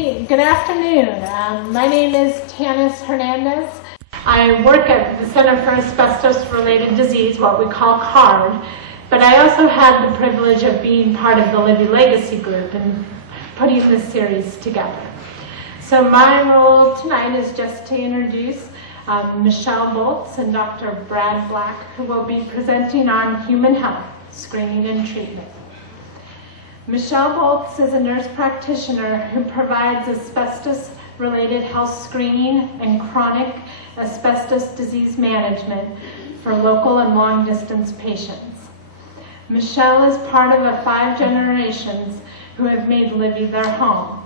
Good afternoon. My name is Tanis Hernandez. I work at the Center for Asbestos-Related Disease, what we call CARD, but I also have the privilege of being part of the Libby Legacy Group and putting this series together. So my role tonight is just to introduce Michelle Boltz and Dr. Brad Black, who will be presenting on human health, screening and treatment. Michelle Boltz is a nurse practitioner who provides asbestos-related health screening and chronic asbestos disease management for local and long-distance patients. Michelle is part of 5 generations who have made Libby their home.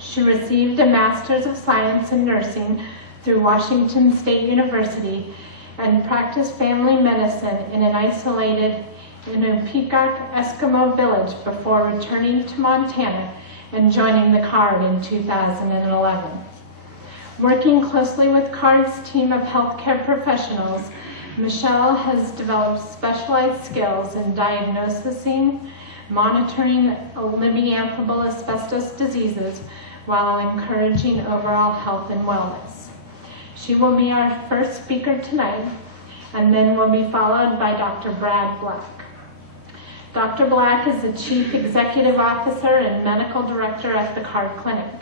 She received a Master's of Science in Nursing through Washington State University and practiced family medicine in an isolated Peacock Eskimo village before returning to Montana and joining the CARD in 2011. Working closely with CARD's team of healthcare professionals, Michelle has developed specialized skills in diagnosing, monitoring Libby-amphibole asbestos diseases while encouraging overall health and wellness. She will be our first speaker tonight, and then will be followed by Dr. Brad Black. Dr. Black is the Chief Executive Officer and Medical Director at the CARD Clinic.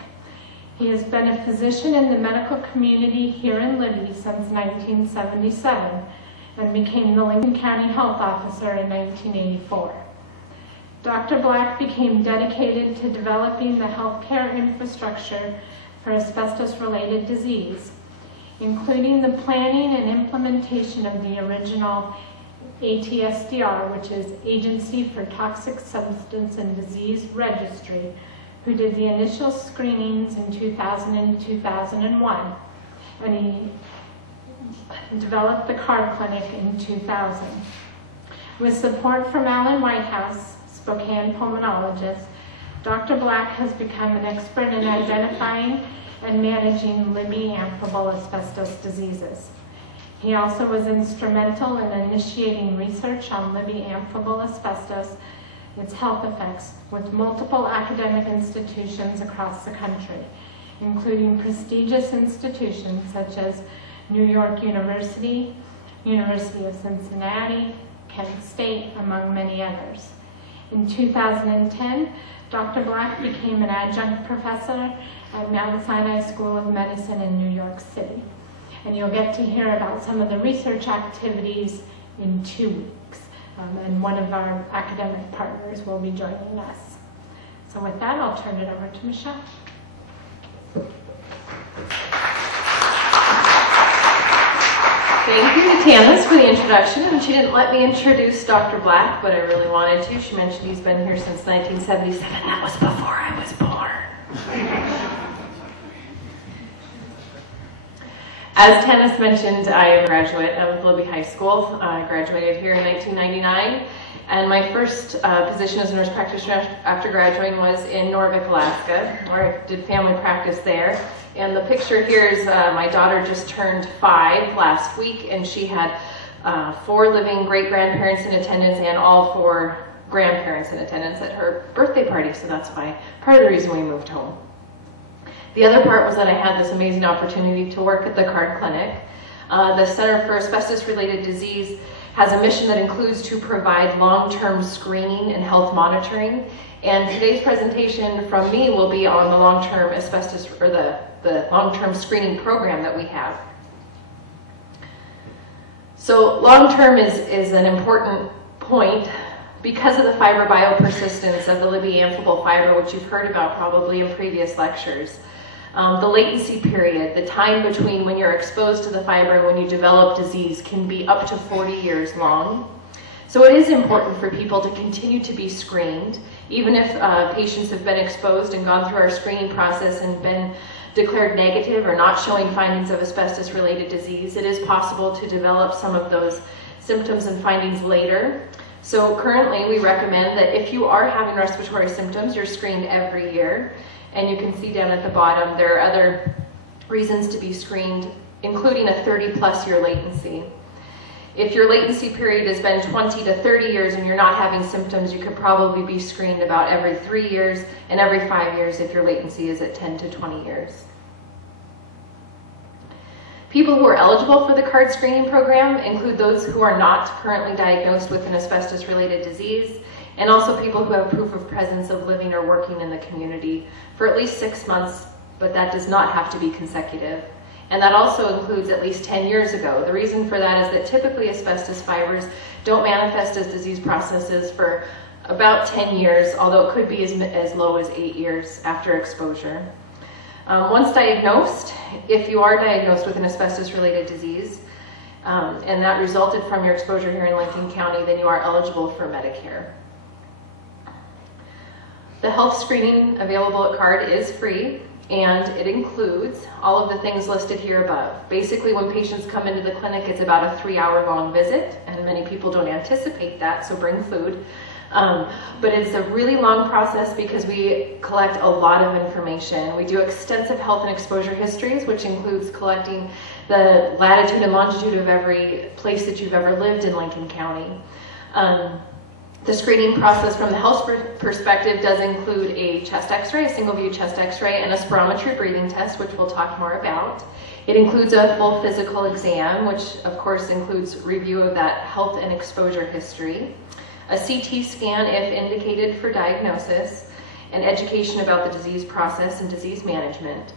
He has been a physician in the medical community here in Libby since 1977 and became the Lincoln County Health Officer in 1984. Dr. Black became dedicated to developing the healthcare infrastructure for asbestos-related disease, including the planning and implementation of the original ATSDR, which is Agency for Toxic Substance and Disease Registry, who did the initial screenings in 2000 and 2001, and he developed the CARD Clinic in 2000. With support from Alan Whitehouse, Spokane pulmonologist, Dr. Black has become an expert in identifying and managing Libby-amphibole asbestos diseases. He also was instrumental in initiating research on Libby-amphibole asbestos, its health effects, with multiple academic institutions across the country, including prestigious institutions such as New York University, University of Cincinnati, Kent State, among many others. In 2010, Dr. Black became an adjunct professor at Mount Sinai School of Medicine in New York City. And you'll get to hear about some of the research activities in 2 weeks. And one of our academic partners will be joining us. So with that, I'll turn it over to Michelle. Thank you to Tanis for the introduction. And she didn't let me introduce Dr. Black, but I really wanted to. She mentioned he's been here since 1977. That was before I was born. As Tanis mentioned, I am a graduate of Libby High School. I graduated here in 1999, and my first position as a nurse practitioner after graduating was in Norvik, Alaska, where I did family practice there. And the picture here is my daughter just turned 5 last week, and she had 4 living great-grandparents in attendance and all 4 grandparents in attendance at her birthday party, so that's why part of the reason we moved home. The other part was that I had this amazing opportunity to work at the CARD Clinic. The Center for Asbestos-Related Disease has a mission that includes to provide long-term screening and health monitoring. And today's presentation from me will be on the long-term asbestos, or the long-term screening program that we have. So long-term is an important point because of the fiber biopersistence of the Libby-amphibole fiber, which you've heard about probably in previous lectures. The latency period, the time between when you're exposed to the fiber and when you develop disease, can be up to 40 years long. So it is important for people to continue to be screened, even if patients have been exposed and gone through our screening process and been declared negative or not showing findings of asbestos-related disease. It is possible to develop some of those symptoms and findings later. So currently we recommend that if you are having respiratory symptoms, you're screened every year. And you can see down at the bottom, there are other reasons to be screened, including a 30-plus year latency. If your latency period has been 20 to 30 years and you're not having symptoms, you could probably be screened about every 3 years and every 5 years if your latency is at 10 to 20 years. People who are eligible for the CARD screening program include those who are not currently diagnosed with an asbestos-related disease, and also people who have proof of presence of living or working in the community for at least 6 months, but that does not have to be consecutive. And that also includes at least 10 years ago. The reason for that is that typically asbestos fibers don't manifest as disease processes for about 10 years, although it could be as low as 8 years after exposure. Once diagnosed, if you are diagnosed with an asbestos-related disease, and that resulted from your exposure here in Lincoln County, then you are eligible for Medicare. The health screening available at CARD is free, and it includes all of the things listed here above. Basically, when patients come into the clinic, it's about a 3-hour-long visit, and many people don't anticipate that, so bring food. But it's a really long process because we collect a lot of information. We do extensive health and exposure histories, which includes collecting the latitude and longitude of every place that you've ever lived in Lincoln County. The screening process from the health perspective does include a chest x-ray, a single view chest x-ray, and a spirometry breathing test, which we'll talk more about. It includes a full physical exam, which of course includes review of that health and exposure history, a CT scan if indicated for diagnosis, and education about the disease process and disease management.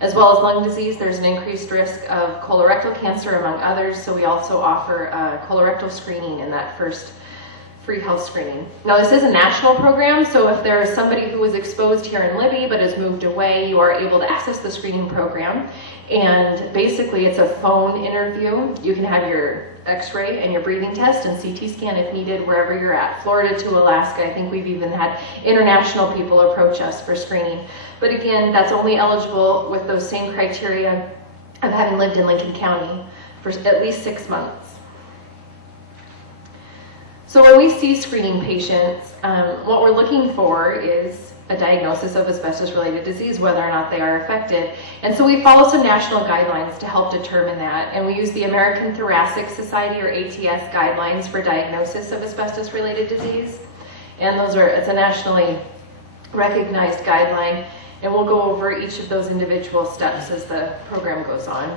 As well as lung disease, there's an increased risk of colorectal cancer, among others, so we also offer colorectal screening in that first free health screening. Now, this is a national program, so if there is somebody who was exposed here in Libby but has moved away, you are able to access the screening program. And basically, it's a phone interview. You can have your x-ray and your breathing test and CT scan if needed wherever you're at. Florida to Alaska, I think we've even had international people approach us for screening. But again, that's only eligible with those same criteria of having lived in Lincoln County for at least 6 months. So when we see screening patients, what we're looking for is a diagnosis of asbestos-related disease, whether or not they are affected. And so we follow some national guidelines to help determine that. And we use the American Thoracic Society, or ATS, guidelines for diagnosis of asbestos-related disease. And it's a nationally recognized guideline. And we'll go over each of those individual steps as the program goes on.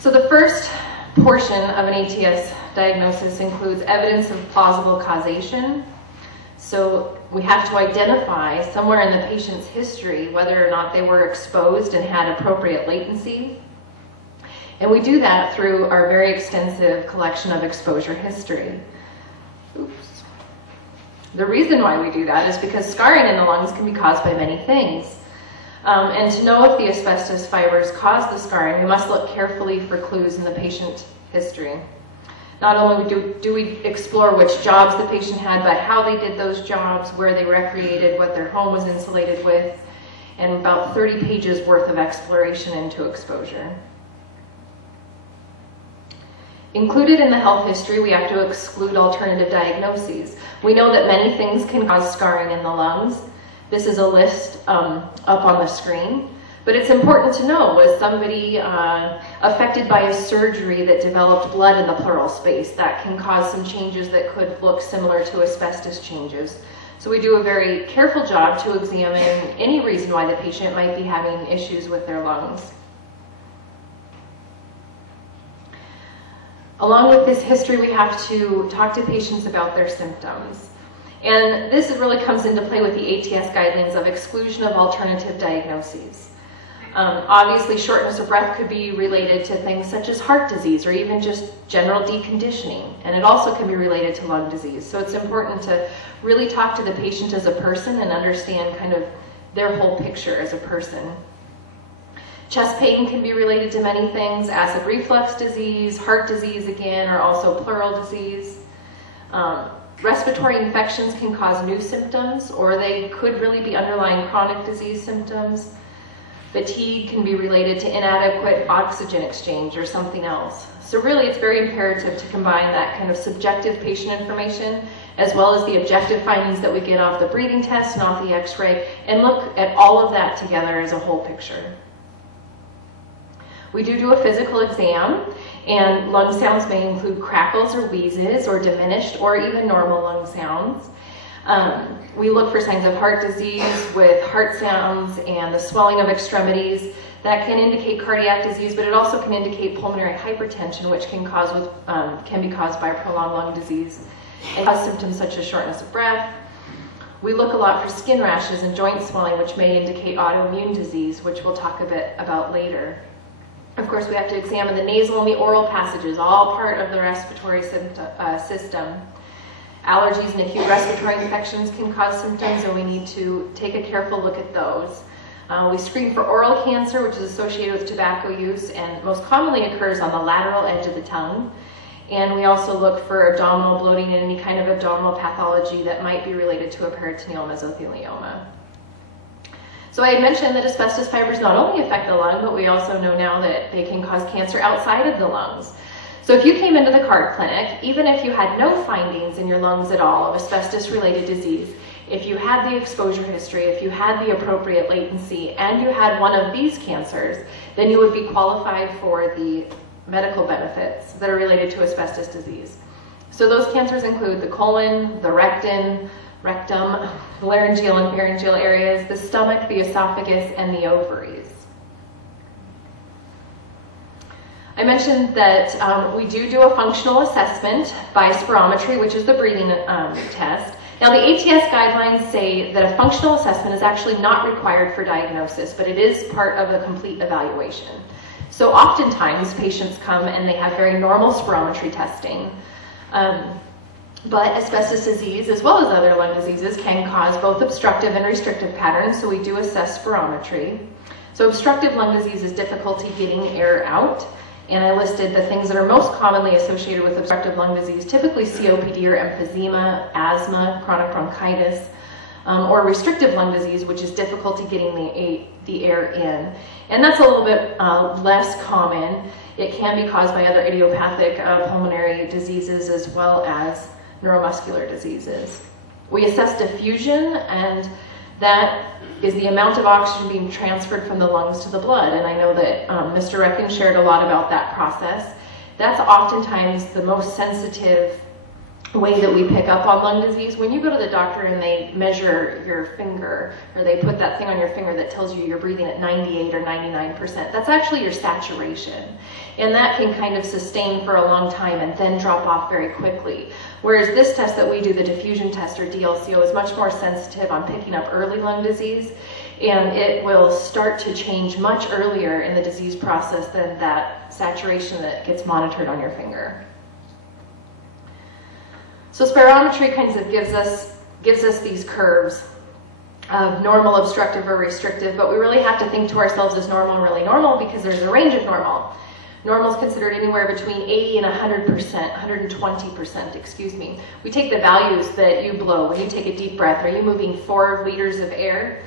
So the first portion of an ATS diagnosis includes evidence of plausible causation. So we have to identify somewhere in the patient's history whether or not they were exposed and had appropriate latency. And we do that through our very extensive collection of exposure history. Oops. The reason why we do that is because scarring in the lungs can be caused by many things. And to know if the asbestos fibers cause the scarring, we must look carefully for clues in the patient history. Not only do we explore which jobs the patient had, but how they did those jobs, where they recreated, what their home was insulated with, and about 30 pages worth of exploration into exposure. Included in the health history, we have to exclude alternative diagnoses. We know that many things can cause scarring in the lungs. This is a list up on the screen. But it's important to know, was somebody affected by a surgery that developed blood in the pleural space? That can cause some changes that could look similar to asbestos changes. So we do a very careful job to examine any reason why the patient might be having issues with their lungs. Along with this history, we have to talk to patients about their symptoms. And this really comes into play with the ATS guidelines of exclusion of alternative diagnoses. Obviously, shortness of breath could be related to things such as heart disease or even just general deconditioning. And it also can be related to lung disease. So it's important to really talk to the patient as a person and understand kind of their whole picture as a person. Chest pain can be related to many things: acid reflux disease, heart disease again, or also pleural disease. Respiratory infections can cause new symptoms, or they could really be underlying chronic disease symptoms. Fatigue can be related to inadequate oxygen exchange or something else. So really, it's very imperative to combine that kind of subjective patient information as well as the objective findings that we get off the breathing test and off the x-ray, and look at all of that together as a whole picture. We do a physical exam, and lung sounds may include crackles or wheezes or diminished or even normal lung sounds. We look for signs of heart disease with heart sounds and the swelling of extremities. That can indicate cardiac disease, but it also can indicate pulmonary hypertension, which can be caused by prolonged lung disease and cause symptoms such as shortness of breath. We look a lot for skin rashes and joint swelling, which may indicate autoimmune disease, which we'll talk a bit about later. Of course, we have to examine the nasal and the oral passages, all part of the respiratory system. Allergies and acute respiratory infections can cause symptoms, and we need to take a careful look at those. We screen for oral cancer, which is associated with tobacco use and most commonly occurs on the lateral edge of the tongue. And we also look for abdominal bloating and any kind of abdominal pathology that might be related to a peritoneal mesothelioma. So I had mentioned that asbestos fibers not only affect the lung, but we also know now that they can cause cancer outside of the lungs. So if you came into the CARD clinic, even if you had no findings in your lungs at all of asbestos-related disease, if you had the exposure history, if you had the appropriate latency, and you had one of these cancers, then you would be qualified for the medical benefits that are related to asbestos disease. So those cancers include the colon, the rectum, the laryngeal and pharyngeal areas, the stomach, the esophagus, and the ovaries. I mentioned that we do a functional assessment by spirometry, which is the breathing test. Now, the ATS guidelines say that a functional assessment is actually not required for diagnosis, but it is part of a complete evaluation. So oftentimes, patients come and they have very normal spirometry testing. But asbestos disease, as well as other lung diseases, can cause both obstructive and restrictive patterns, so we do assess spirometry. So obstructive lung disease is difficulty getting air out. And I listed the things that are most commonly associated with obstructive lung disease, typically COPD or emphysema, asthma, chronic bronchitis, or restrictive lung disease, which is difficulty getting the air in. And that's a little bit less common. It can be caused by other idiopathic pulmonary diseases as well as neuromuscular diseases. We assess diffusion, and that is the amount of oxygen being transferred from the lungs to the blood. And I know that Mr. Reckon shared a lot about that process. That's oftentimes the most sensitive way that we pick up on lung disease. When you go to the doctor and they measure your finger, or they put that thing on your finger that tells you you're breathing at 98 or 99%, that's actually your saturation. And that can kind of sustain for a long time and then drop off very quickly. Whereas this test that we do, the diffusion test, or DLCO, is much more sensitive on picking up early lung disease, and it will start to change much earlier in the disease process than that saturation that gets monitored on your finger. So spirometry kind of gives us these curves of normal, obstructive, or restrictive, but we really have to think to ourselves as normal and really normal, because there's a range of normal. Normal is considered anywhere between 80 and 100%, 120%, excuse me. We take the values that you blow when you take a deep breath. Are you moving 4 liters of air?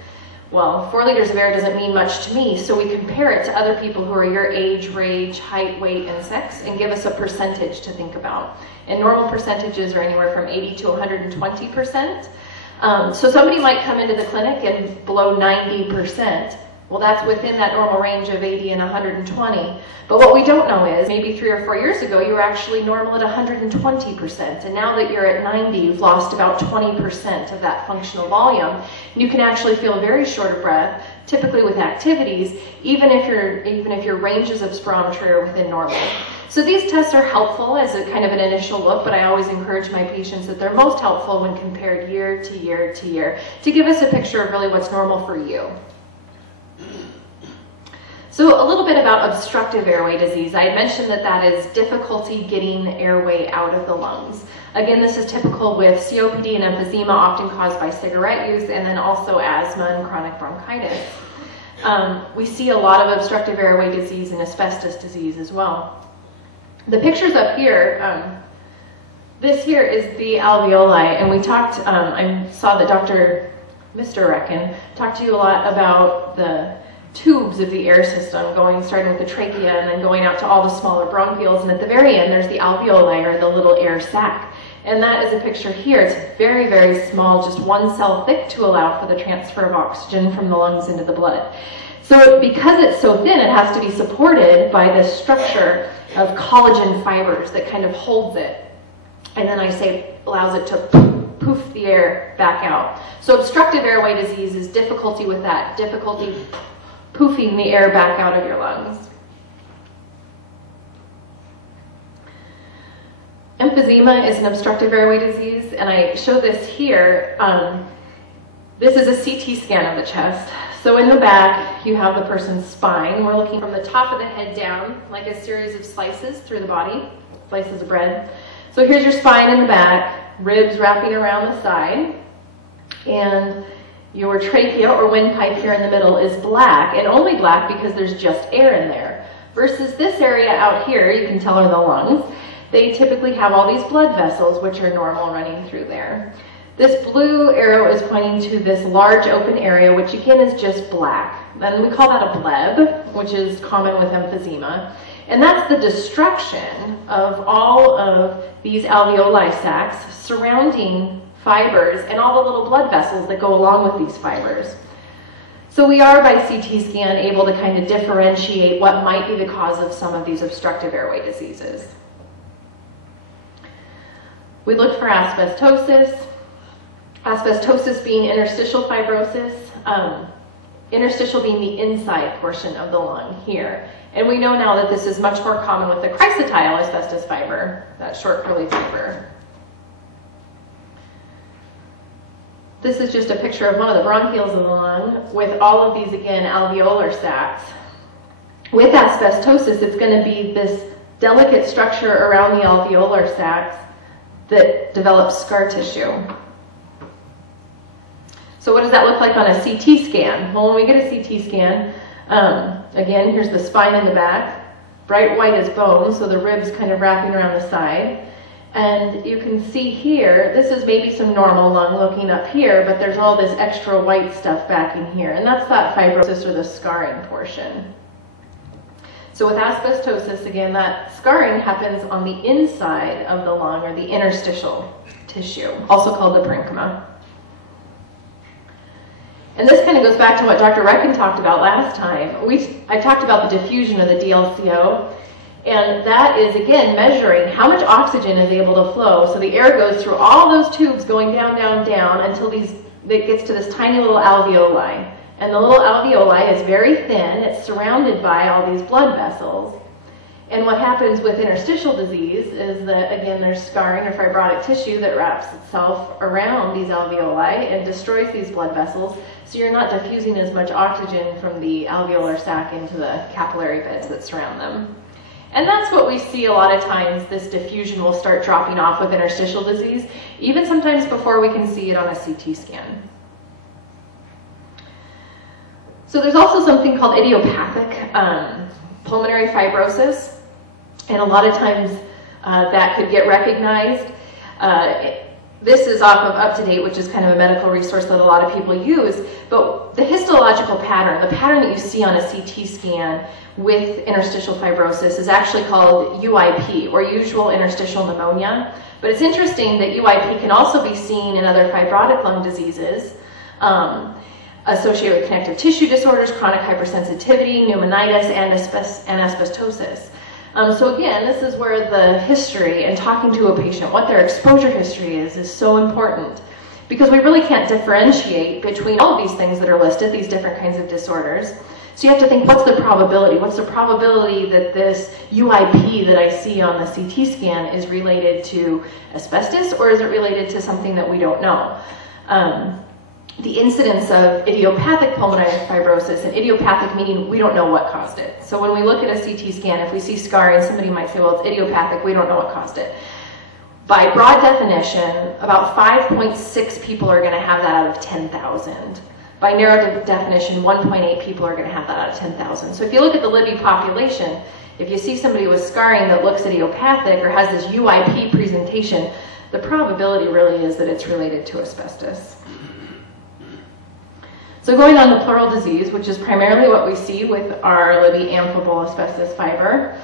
Well, 4 liters of air doesn't mean much to me, so we compare it to other people who are your age, range, height, weight, and sex, and give us a percentage to think about. And normal percentages are anywhere from 80 to 120%. So somebody might come into the clinic and blow 90%. Well, that's within that normal range of 80 and 120. But what we don't know is maybe 3 or 4 years ago, you were actually normal at 120%. And now that you're at 90, you've lost about 20% of that functional volume. And you can actually feel very short of breath, typically with activities, even if your ranges of spirometry are within normal. So these tests are helpful as a kind of an initial look, but I always encourage my patients that they're most helpful when compared year to year to year to give us a picture of really what's normal for you. So a little bit about obstructive airway disease. I had mentioned that that is difficulty getting airway out of the lungs. Again, this is typical with COPD and emphysema, often caused by cigarette use, and then also asthma and chronic bronchitis. We see a lot of obstructive airway disease and asbestos disease as well. The pictures up here, this here is the alveoli, and we talked, I saw that Mr. Reckon talked to you a lot about the tubes of the air system, starting with the trachea and then going out to all the smaller bronchioles, and at the very end there's the alveoli, or the little air sac. And that is a picture here. It's very, very small, just 1 cell thick to allow for the transfer of oxygen from the lungs into the blood. So because it's so thin, it has to be supported by this structure of collagen fibers that kind of holds it. And then I say allows it to poof the air back out. So obstructive airway disease is difficulty with that, difficulty poofing the air back out of your lungs. Emphysema is an obstructive airway disease, and I show this here. This is a CT scan of the chest. So in the back, you have the person's spine. We're looking from the top of the head down, like a series of slices through the body, slices of bread. So here's your spine in the back, ribs wrapping around the side, and your trachea or windpipe here in the middle is black, and only black because there's just air in there. Versus this area out here, you can tell are the lungs. They typically have all these blood vessels, which are normal running through there. This blue arrow is pointing to this large open area, which again is just black. Then we call that a bleb, which is common with emphysema. And that's the destruction of all of these alveoli sacs surrounding fibers and all the little blood vessels that go along with these fibers. So we are, by CT scan, able to kind of differentiate what might be the cause of some of these obstructive airway diseases. We look for asbestosis. Asbestosis being interstitial fibrosis, interstitial being the inside portion of the lung here. And we know now that this is much more common with the Chrysotile Asbestos fiber, that short curly fiber. This is just a picture of one of the bronchioles of the lung with all of these, again, alveolar sacs. With asbestosis, it's going to be this delicate structure around the alveolar sacs that develops scar tissue. So what does that look like on a CT scan? Well, when we get a CT scan, again, here's the spine in the back, bright white as bone, so the ribs kind of wrapping around the side. And you can see here, this is maybe some normal lung looking up here, but there's all this extra white stuff back in here, and that's that fibrosis or the scarring portion. So with asbestosis, again, that scarring happens on the inside of the lung, or the interstitial tissue, also called the parenchyma. And this kind of goes back to what Dr. Recken talked about last time. I talked about the diffusion of the DLCO, and that is, again, measuring how much oxygen is able to flow. So the air goes through all those tubes going down, down, down until it gets to this tiny little alveoli. And the little alveoli is very thin. It's surrounded by all these blood vessels. And what happens with interstitial disease is that, again, there's scarring or fibrotic tissue that wraps itself around these alveoli and destroys these blood vessels. So you're not diffusing as much oxygen from the alveolar sac into the capillary beds that surround them. And that's what we see a lot of times. This diffusion will start dropping off with interstitial disease, even sometimes before we can see it on a CT scan. So there's also something called idiopathic pulmonary fibrosis, and a lot of times that could get recognized. This is off of UpToDate, which is kind of a medical resource that a lot of people use, but the histological pattern, the pattern that you see on a CT scan with interstitial fibrosis is actually called UIP, or usual interstitial pneumonia. But it's interesting that UIP can also be seen in other fibrotic lung diseases associated with connective tissue disorders, chronic hypersensitivity, pneumonitis, and asbestosis. So again, this is where the history and talking to a patient, what their exposure history is so important, because we really can't differentiate between all of these things that are listed, these different kinds of disorders. So you have to think, what's the probability? What's the probability that this UIP that I see on the CT scan is related to asbestos, or is it related to something that we don't know? The incidence of idiopathic pulmonary fibrosis, and idiopathic meaning we don't know what caused it. So when we look at a CT scan, if we see scarring, somebody might say, well, it's idiopathic, we don't know what caused it. By broad definition, about 5.6 people are going to have that out of 10,000. By narrow definition, 1.8 people are going to have that out of 10,000. So if you look at the Libby population, if you see somebody with scarring that looks idiopathic or has this UIP presentation, the probability really is that it's related to asbestos. So going on to pleural disease, which is primarily what we see with our Libby amphibole asbestos fiber,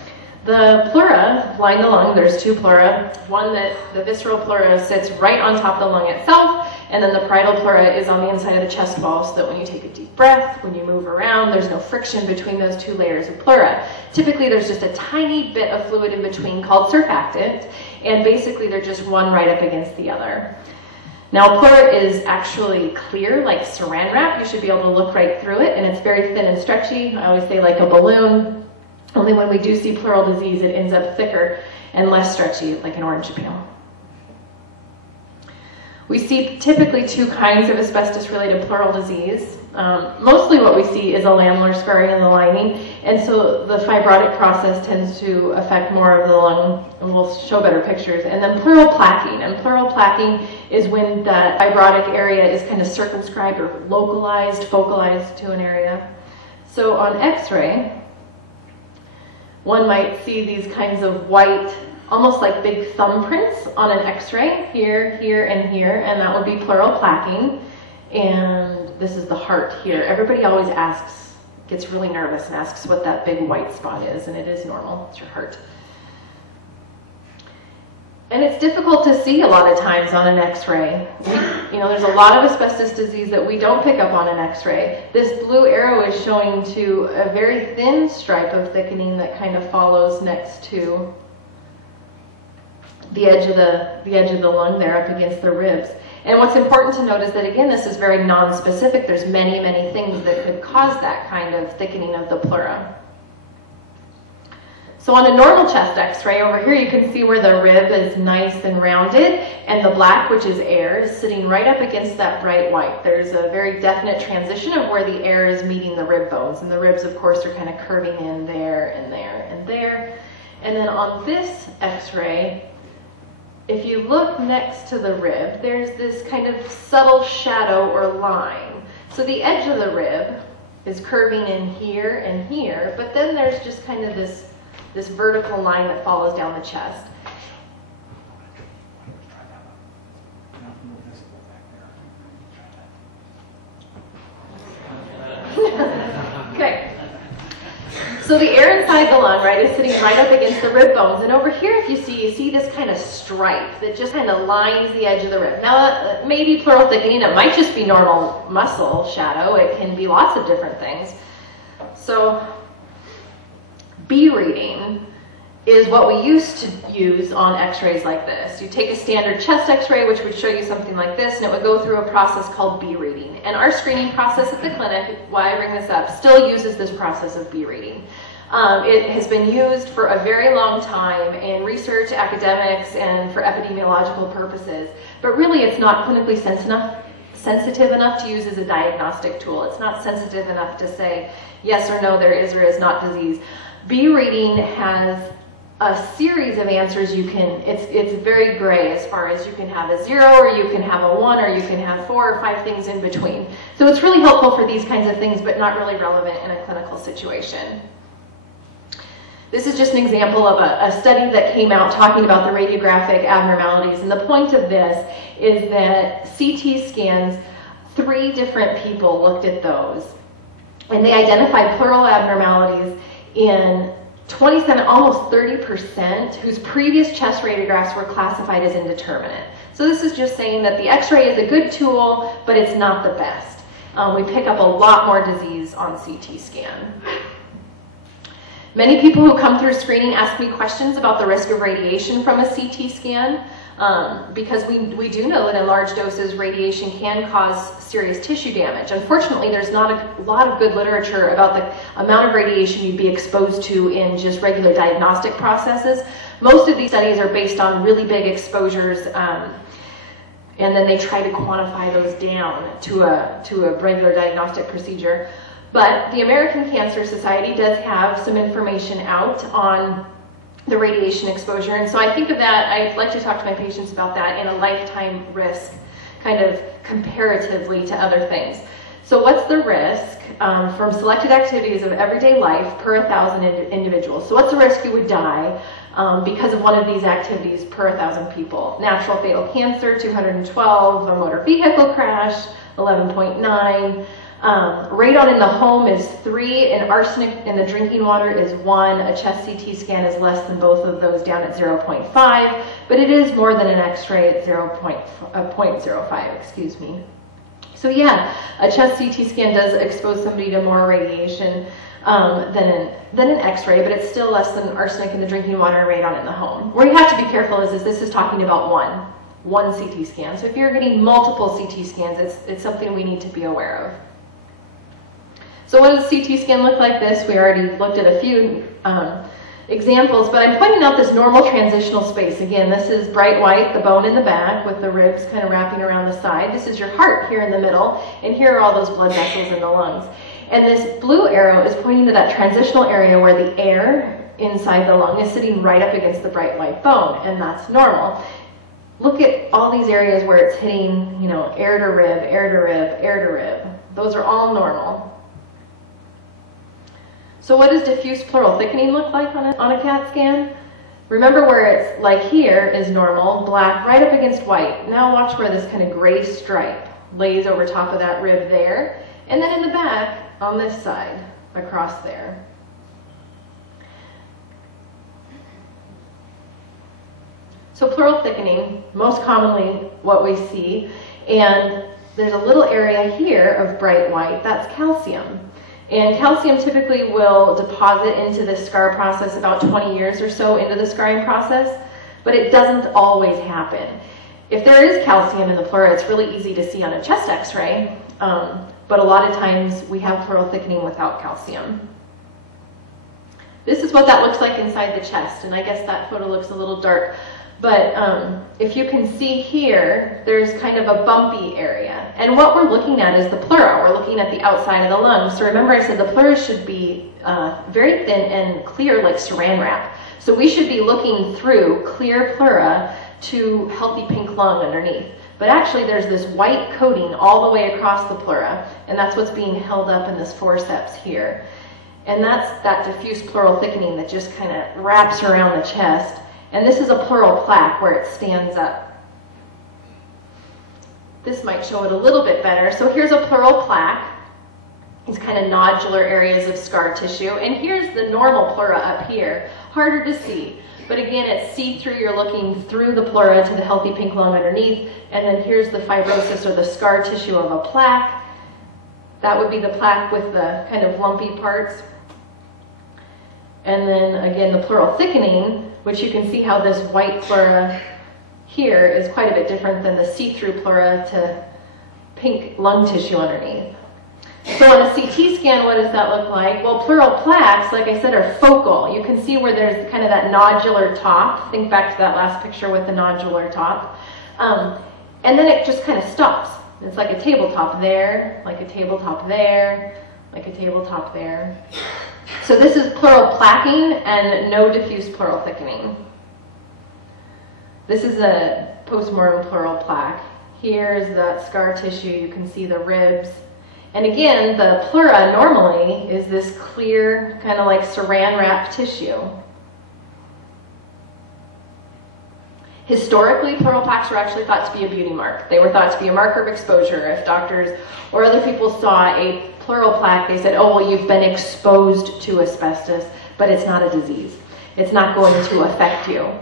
the pleura line the lung. There's two pleura. One that the visceral pleura sits right on top of the lung itself, And then the parietal pleura is on the inside of the chest wall, so that when you take a deep breath, when you move around, there's no friction between those two layers of pleura. Typically, there's just a tiny bit of fluid in between called surfactant, and basically they're just one right up against the other. Now, pleura is actually clear, like saran wrap. You should be able to look right through it, and it's very thin and stretchy. I always say like a balloon. Only when we do see pleural disease, it ends up thicker and less stretchy, like an orange peel. We see typically two kinds of asbestos-related pleural disease. Mostly what we see is a lamellar scarring in the lining, and so the fibrotic process tends to affect more of the lung, and we'll show better pictures. And then pleural plaquing, and pleural plaquing is when that fibrotic area is kind of circumscribed or localized, focalized to an area. So on X-ray, one might see these kinds of white, almost like big thumbprints on an X-ray, here, here, and here, and that would be pleural plaquing. And this is the heart here. Everybody always asks, gets really nervous and asks what that big white spot is, and it is normal, it's your heart. And it's difficult to see a lot of times on an X-ray. You know, there's a lot of asbestos disease that we don't pick up on an X-ray. This blue arrow is showing to a very thin stripe of thickening that kind of follows next to the edge of the lung there up against the ribs. And what's important to note is that, again, this is very non-specific. There's many, many things that could cause that kind of thickening of the pleura. So on a normal chest X-ray, over here you can see where the rib is nice and rounded, and the black, which is air, is sitting right up against that bright white. There's a very definite transition of where the air is meeting the rib bones, and the ribs, of course, are kind of curving in there and there and there. And then on this X-ray, if you look next to the rib, there's this kind of subtle shadow or line. So the edge of the rib is curving in here and here, but then there's just kind of this vertical line that follows down the chest. Okay. So the air inside the lung, right, is sitting right up against the rib bones. And over here, if you see this kind of stripe that just kind of lines the edge of the rib. Now, maybe pleural thickening, it might just be normal muscle shadow. It can be lots of different things. So B reading is what we used to use on X-rays like this. You take a standard chest X-ray, which would show you something like this, and it would go through a process called B reading. And our screening process at the clinic, why I bring this up, still uses this process of B reading. It has been used for a very long time in research, academics, and for epidemiological purposes. But really, it's not clinically sensitive enough to use as a diagnostic tool. It's not sensitive enough to say yes or no, there is or is not disease. B reading has a series of answers. You can, it's very gray as far as you can have a 0, or you can have a 1, or you can have 4 or 5 things in between. So it's really helpful for these kinds of things, but not really relevant in a clinical situation. This is just an example of a study that came out talking about the radiographic abnormalities. And the point of this is that CT scans, 3 different people looked at those. And they identified pleural abnormalities in 27, almost 30%, whose previous chest radiographs were classified as indeterminate. So this is just saying that the X-ray is a good tool, but it's not the best. We pick up a lot more disease on CT scan. Many people who come through screening ask me questions about the risk of radiation from a CT scan, because we do know that in large doses radiation can cause serious tissue damage. Unfortunately, there's not a lot of good literature about the amount of radiation you'd be exposed to in just regular diagnostic processes. Most of these studies are based on really big exposures, and then they try to quantify those down to a regular diagnostic procedure. But the American Cancer Society does have some information out on the radiation exposure, and so I think of that, I like to talk to my patients about that in a lifetime risk, kind of comparatively to other things. So what's the risk from selected activities of everyday life per 1,000 individuals? So what's the risk you would die because of one of these activities per 1,000 people? Natural fatal cancer, 212, a motor vehicle crash, 11.9. Radon in the home is 3, and arsenic in the drinking water is 1. A chest CT scan is less than both of those, down at 0.5, but it is more than an X-ray at 0.05, excuse me. So yeah, a chest CT scan does expose somebody to more radiation than an X-ray, but it's still less than arsenic in the drinking water and radon in the home. Where you have to be careful is this is talking about one CT scan. So if you're getting multiple CT scans, it's something we need to be aware of. So what does a CT scan look like this? We already looked at a few examples, but I'm pointing out this normal transitional space. Again, this is bright white, the bone in the back with the ribs kind of wrapping around the side. This is your heart here in the middle, and here are all those blood vessels in the lungs. And this blue arrow is pointing to that transitional area where the air inside the lung is sitting right up against the bright white bone, and that's normal. Look at all these areas where it's hitting, you know, air to rib, air to rib, air to rib. Those are all normal. So what does diffuse pleural thickening look like on a CAT scan? Remember where it's like here is normal, black right up against white. Now watch where this kind of gray stripe lays over top of that rib there, and then in the back on this side across there. So pleural thickening, most commonly what we see, and there's a little area here of bright white, that's calcium. And calcium typically will deposit into the scar process about 20 years or so into the scarring process, but it doesn't always happen. If there is calcium in the pleura, it's really easy to see on a chest x-ray, but a lot of times we have pleural thickening without calcium. This is what that looks like inside the chest, and I guess that photo looks a little dark. But if you can see here, there's kind of a bumpy area. And what we're looking at is the pleura. We're looking at the outside of the lung. So remember I said the pleura should be very thin and clear like saran wrap. So we should be looking through clear pleura to healthy pink lung underneath. But actually there's this white coating all the way across the pleura, and that's what's being held up in this forceps here. And that's that diffuse pleural thickening that just kind of wraps around the chest. And this is a pleural plaque where it stands up. This might show it a little bit better. So here's a pleural plaque. These kind of nodular areas of scar tissue. And here's the normal pleura up here. Harder to see. But again, it's see-through. You're looking through the pleura to the healthy pink lung underneath. And then here's the fibrosis or the scar tissue of a plaque. That would be the plaque with the kind of lumpy parts. And then again, the pleural thickening, which you can see how this white pleura here is quite a bit different than the see-through pleura to pink lung tissue underneath. So on a CT scan, what does that look like? Well, pleural plaques, like I said, are focal. You can see where there's kind of that nodular top. Think back to that last picture with the nodular top. And then it just kind of stops. It's like a tabletop there, like a tabletop there, like a tabletop there. So this is pleural plaquing and no diffuse pleural thickening. This is a postmortem pleural plaque. Here's that scar tissue. You can see the ribs. And again, the pleura normally is this clear, kind of like saran wrap tissue. Historically, pleural plaques were actually thought to be a beauty mark. They were thought to be a marker of exposure. If doctors or other people saw a pleural plaque, they said, oh, well, you've been exposed to asbestos, but it's not a disease. It's not going to affect you.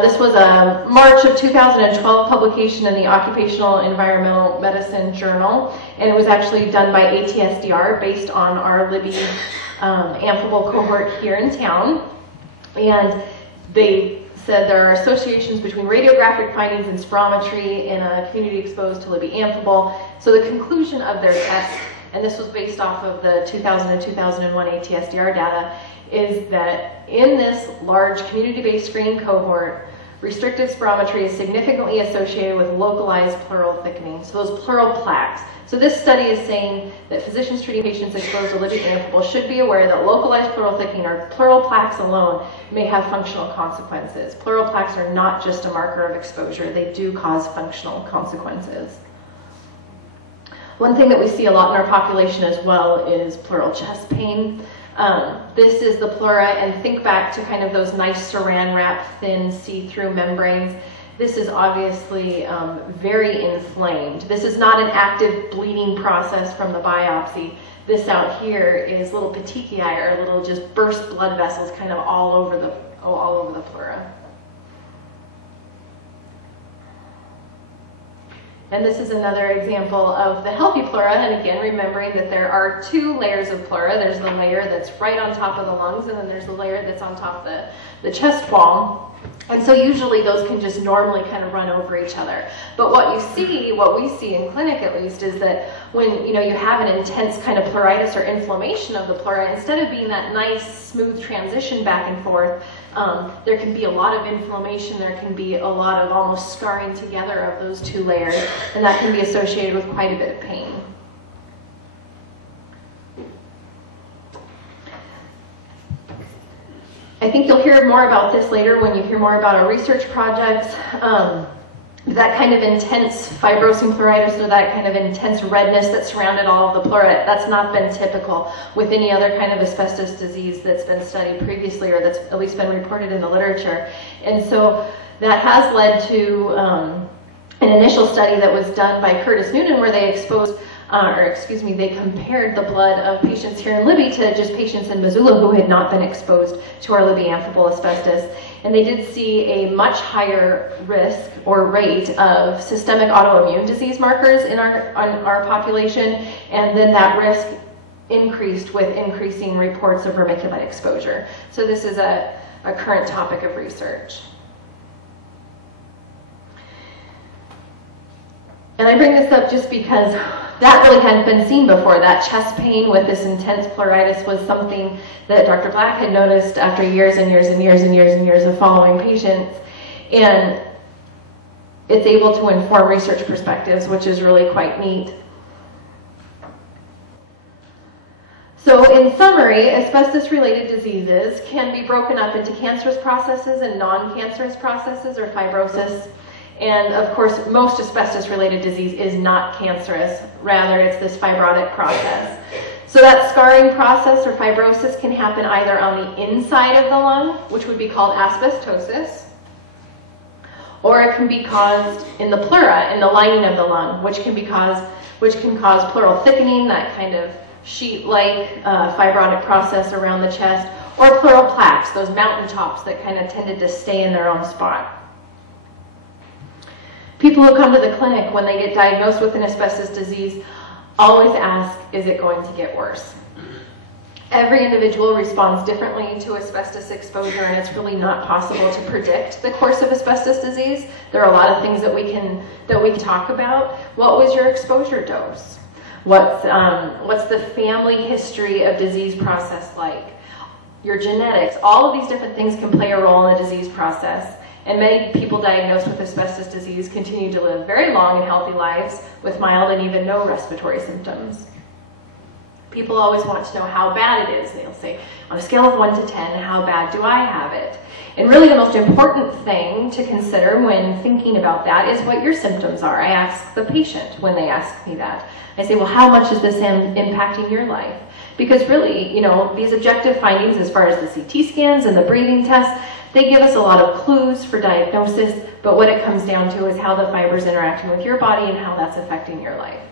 This was a March of 2012 publication in the Occupational Environmental Medicine Journal, and it was actually done by ATSDR based on our Libby amphibole cohort here in town. And they said there are associations between radiographic findings and spirometry in a community exposed to Libby amphibole. So the conclusion of their test, and this was based off of the 2000 and 2001 ATSDR data, is that in this large community-based screening cohort, restrictive spirometry is significantly associated with localized pleural thickening, so those pleural plaques. So this study is saying that physicians treating patients exposed to Libby amphibole should be aware that localized pleural thickening or pleural plaques alone may have functional consequences. Pleural plaques are not just a marker of exposure, they do cause functional consequences. One thing that we see a lot in our population as well is pleural chest pain. This is the pleura, and think back to kind of those nice saran wrap, thin, see-through membranes. this is obviously very inflamed. This is not an active bleeding process from the biopsy. This out here is little petechiae, or little just burst blood vessels kind of all over the pleura. And this is another example of the healthy pleura, and again, remembering that there are two layers of pleura. There's the layer that's right on top of the lungs, and then there's the layer that's on top of the chest wall. And so usually those can just normally kind of run over each other. But what we see in clinic at least, is that when you have an intense kind of pleuritis or inflammation of the pleura, instead of being that nice smooth transition back and forth, there can be a lot of inflammation, there can be a lot of almost scarring together of those two layers, and that can be associated with quite a bit of pain. I think you'll hear more about this later when you hear more about our research projects. That kind of intense fibrosing pleuritis, or that kind of intense redness that surrounded all of the pleura, that's not been typical with any other kind of asbestos disease that's been studied previously, or that's at least been reported in the literature. And so that has led to an initial study that was done by Curtis Noonan, where they they compared the blood of patients here in Libby to just patients in Missoula who had not been exposed to our Libby amphibole asbestos. And they did see a much higher risk or rate of systemic autoimmune disease markers in our population, and then that risk increased with increasing reports of vermiculite exposure. So this is a current topic of research. And I bring this up just because that really hadn't been seen before. That chest pain with this intense pleuritis was something that Dr. Black had noticed after years and years and years and years and years of following patients. And it's able to inform research perspectives, which is really quite neat. So in summary, asbestos-related diseases can be broken up into cancerous processes and non-cancerous processes, or fibrosis. And of course, most asbestos-related disease is not cancerous. Rather, it's this fibrotic process. So that scarring process, or fibrosis, can happen either on the inside of the lung, which would be called asbestosis, or it can be caused in the pleura, in the lining of the lung, which can cause pleural thickening, that kind of sheet-like fibrotic process around the chest, or pleural plaques, those mountaintops that kind of tended to stay in their own spot. People who come to the clinic when they get diagnosed with an asbestos disease always ask, is it going to get worse? Every individual responds differently to asbestos exposure, and it's really not possible to predict the course of asbestos disease. There are a lot of things that we can talk about. What was your exposure dose? What's the family history of disease process like? Your genetics, all of these different things can play a role in the disease process. And many people diagnosed with asbestos disease continue to live very long and healthy lives with mild and even no respiratory symptoms. People always want to know how bad it is. They'll say, on a scale of 1 to 10, how bad do I have it? And really the most important thing to consider when thinking about that is what your symptoms are. I ask the patient when they ask me that. I say, well, how much is this impacting your life? Because really, these objective findings as far as the CT scans and the breathing tests, they give us a lot of clues for diagnosis, but what it comes down to is how the fiber's interacting with your body and how that's affecting your life.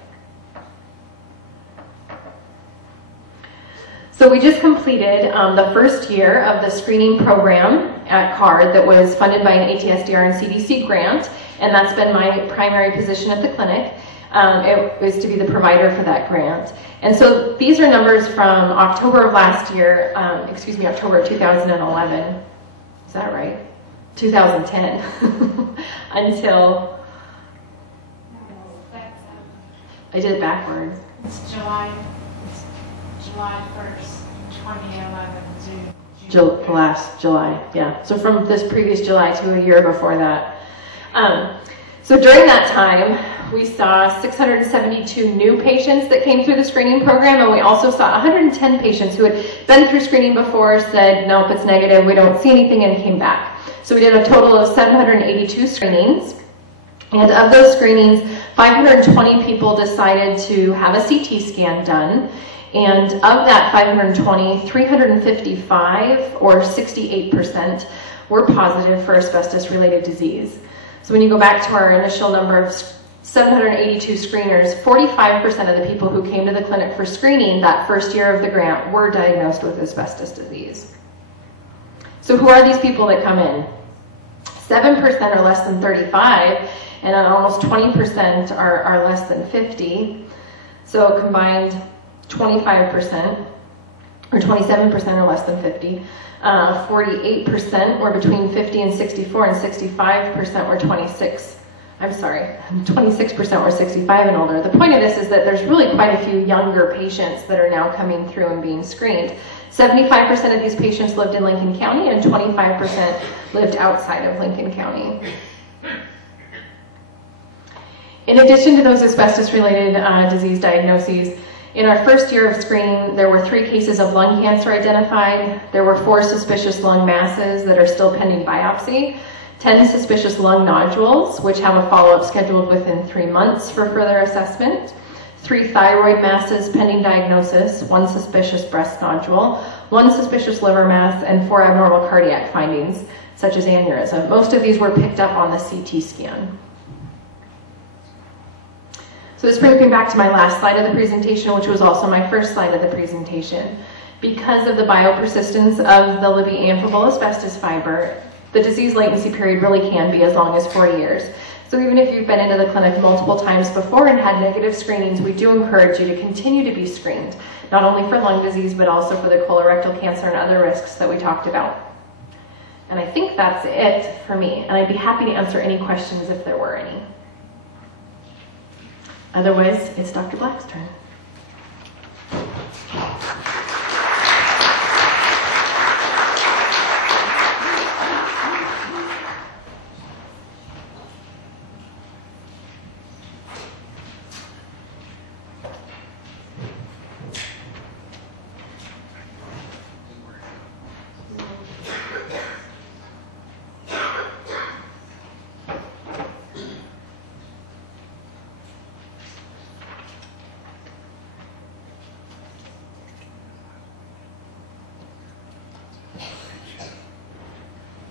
So we just completed the first year of the screening program at CARD that was funded by an ATSDR and CDC grant, and that's been my primary position at the clinic. It was to be the provider for that grant. And so these are numbers from October of last year, October of 2011. Is that right? 2010 until, I did it backwards. It's July 1st, 2011 to last July, yeah. So from this previous July to a year before that. So during that time, we saw 672 new patients that came through the screening program, and we also saw 110 patients who had been through screening before, said, nope, it's negative, we don't see anything, and came back. So we did a total of 782 screenings, and of those screenings, 520 people decided to have a CT scan done, and of that 520, 355, or 68%, were positive for asbestos-related disease. So when you go back to our initial number of 782 screeners, 45% of the people who came to the clinic for screening that first year of the grant were diagnosed with asbestos disease. So who are these people that come in? 7% are less than 35, and almost 20% are less than 50. So combined 25%, or 27% are less than 50. 48% were between 50 and 64, and 65% were 26% were 65 and older. The point of this is that there's really quite a few younger patients that are now coming through and being screened. 75% of these patients lived in Lincoln County, and 25% lived outside of Lincoln County. In addition to those asbestos-related disease diagnoses, in our first year of screening, there were 3 cases of lung cancer identified. There were 4 suspicious lung masses that are still pending biopsy, 10 suspicious lung nodules, which have a follow-up scheduled within 3 months for further assessment, 3 thyroid masses pending diagnosis, 1 suspicious breast nodule, 1 suspicious liver mass, and 4 abnormal cardiac findings, such as aneurysm. Most of these were picked up on the CT scan. So this brings me back to my last slide of the presentation, which was also my first slide of the presentation. Because of the biopersistence of the Libby amphibole asbestos fiber, the disease latency period really can be as long as 4 years. So even if you've been into the clinic multiple times before and had negative screenings, we do encourage you to continue to be screened, not only for lung disease, but also for the colorectal cancer and other risks that we talked about. And I think that's it for me, and I'd be happy to answer any questions if there were any. Otherwise, it's Dr. Black's turn.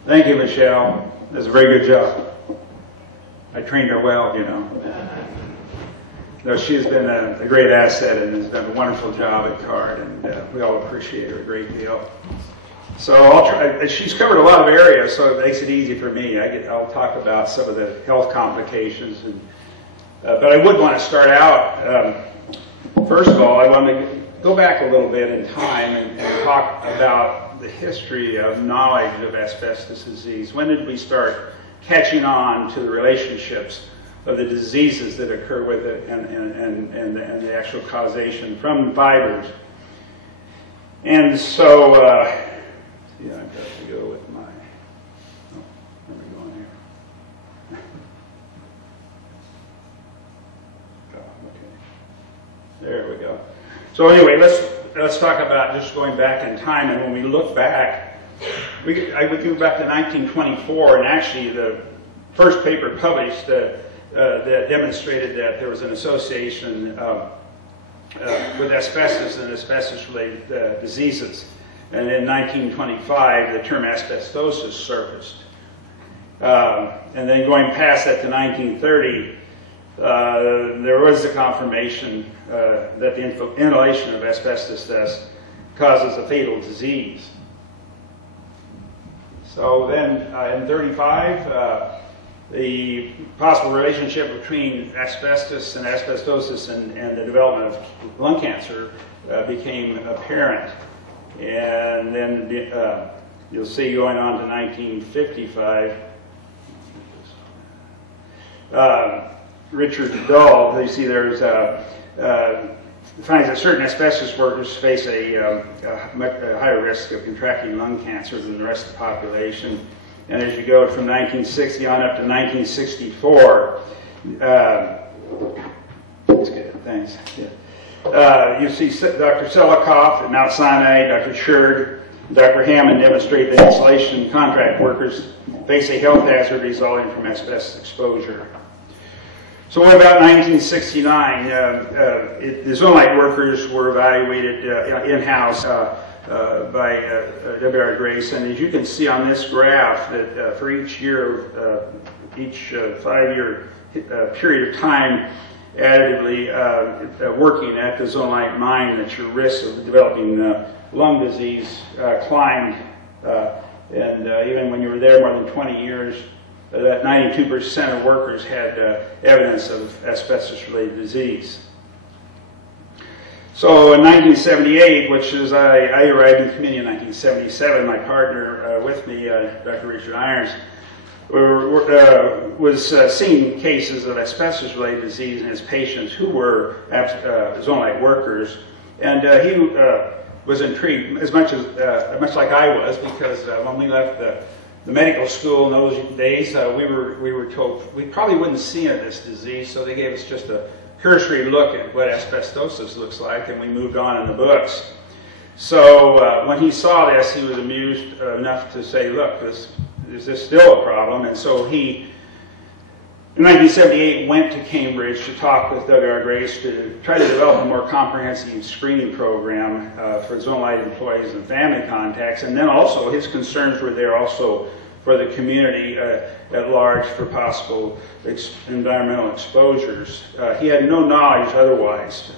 Thank you, Michelle. That's a very good job. I trained her well, you know. No, she's been a great asset and has done a wonderful job at CARD, and we all appreciate her a great deal. So I'll try. She's covered a lot of areas, so it makes it easy for me. I'll talk about some of the health complications, and, but I would want to start out. First of all, I want to go back a little bit in time and talk about the history of knowledge of asbestos disease. When did we start catching on to the relationships of the diseases that occur with it and the actual causation from fibers? And so, yeah, I've got to go with my, oh, where are we going here? Oh, okay. There we go. So anyway, let's talk about just going back in time. And when we look back, I would go back to 1924, and actually the first paper published that demonstrated that there was an association with asbestos and asbestos-related diseases. And in 1925, the term asbestosis surfaced. And then going past that to 1930, there was a confirmation that the inhalation of asbestos dust causes a fatal disease. So then in 35, the possible relationship between asbestos and asbestosis and the development of lung cancer became apparent. And then you'll see going on to 1955, Richard Dull, you see there's finds that certain asbestos workers face a higher risk of contracting lung cancer than the rest of the population. And as you go from 1960 on up to 1964, that's good, thanks. Yeah. You see Dr. Selikoff at Mount Sinai, Dr. Sherd, Dr. Hammond demonstrate that insulation contract workers face a health hazard resulting from asbestos exposure. So what about 1969? The Zonite workers were evaluated in-house by W.R. Grace, and as you can see on this graph, that for each year each 5-year period of time additively working at the zonite mine, that your risk of developing lung disease climbed. And even when you were there more than 20 years, that 92% of workers had evidence of asbestos-related disease. So in 1978, which is, I arrived in committee in 1977, my partner with me, Dr. Richard Irons, was seeing cases of asbestos-related disease in his patients who were zonite workers. And he was intrigued, as much like I was, because when we left the medical school in those days, we were told we probably wouldn't see this disease, so they gave us just a cursory look at what asbestosis looks like, and we moved on in the books. So when he saw this, he was amused enough to say, look, is this still a problem? And so he, in 1978, went to Cambridge to talk with Doug R. Grace to try to develop a more comprehensive screening program for zonite employees and family contacts. And then also his concerns were there also for the community at large for possible environmental exposures. He had no knowledge otherwise.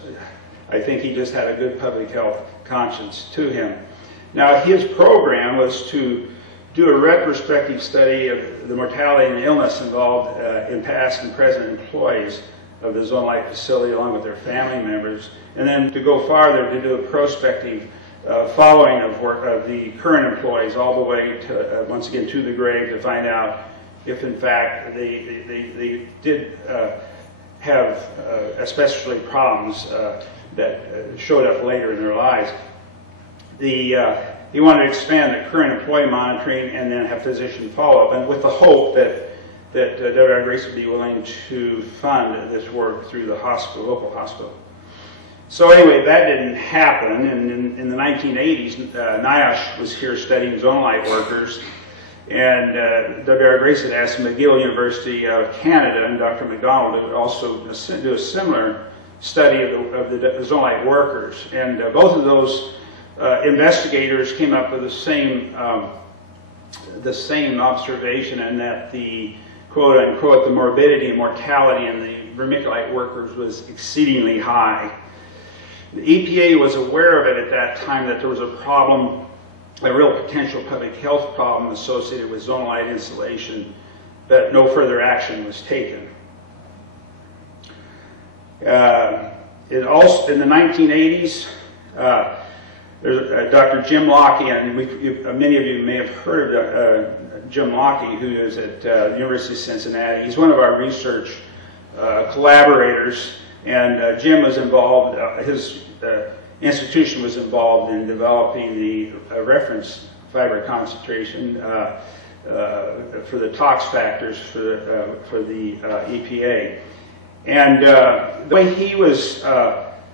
I think he just had a good public health conscience to him. Now, his program was to do a retrospective study of the mortality and illness involved in past and present employees of the zonite facility along with their family members, and then to go farther to do a prospective following of the current employees all the way to, once again, to the grave to find out if, in fact, they did have asbestos-related problems that showed up later in their lives. He wanted to expand the current employee monitoring and then have physician follow-up, and with the hope that Dr. Grace would be willing to fund this work through the hospital, local hospital. So anyway, that didn't happen, and in the 1980s, NIOSH was here studying zonite workers, and Dr. Grace had asked McGill University of Canada and Dr. McDonald to also do a similar study of the zonite workers, and both of those investigators came up with the same observation, and that the quote-unquote the morbidity and mortality in the vermiculite workers was exceedingly high. The EPA was aware of it at that time, that there was a problem, a real potential public health problem associated with zonite insulation, but no further action was taken. It also, in the 1980s, there's Dr. Jim Lockey, and many of you may have heard of Jim Lockey, who is at the University of Cincinnati. He's one of our research collaborators, and Jim was involved, his institution was involved in developing the reference fiber concentration for the tox factors for the EPA. And the way he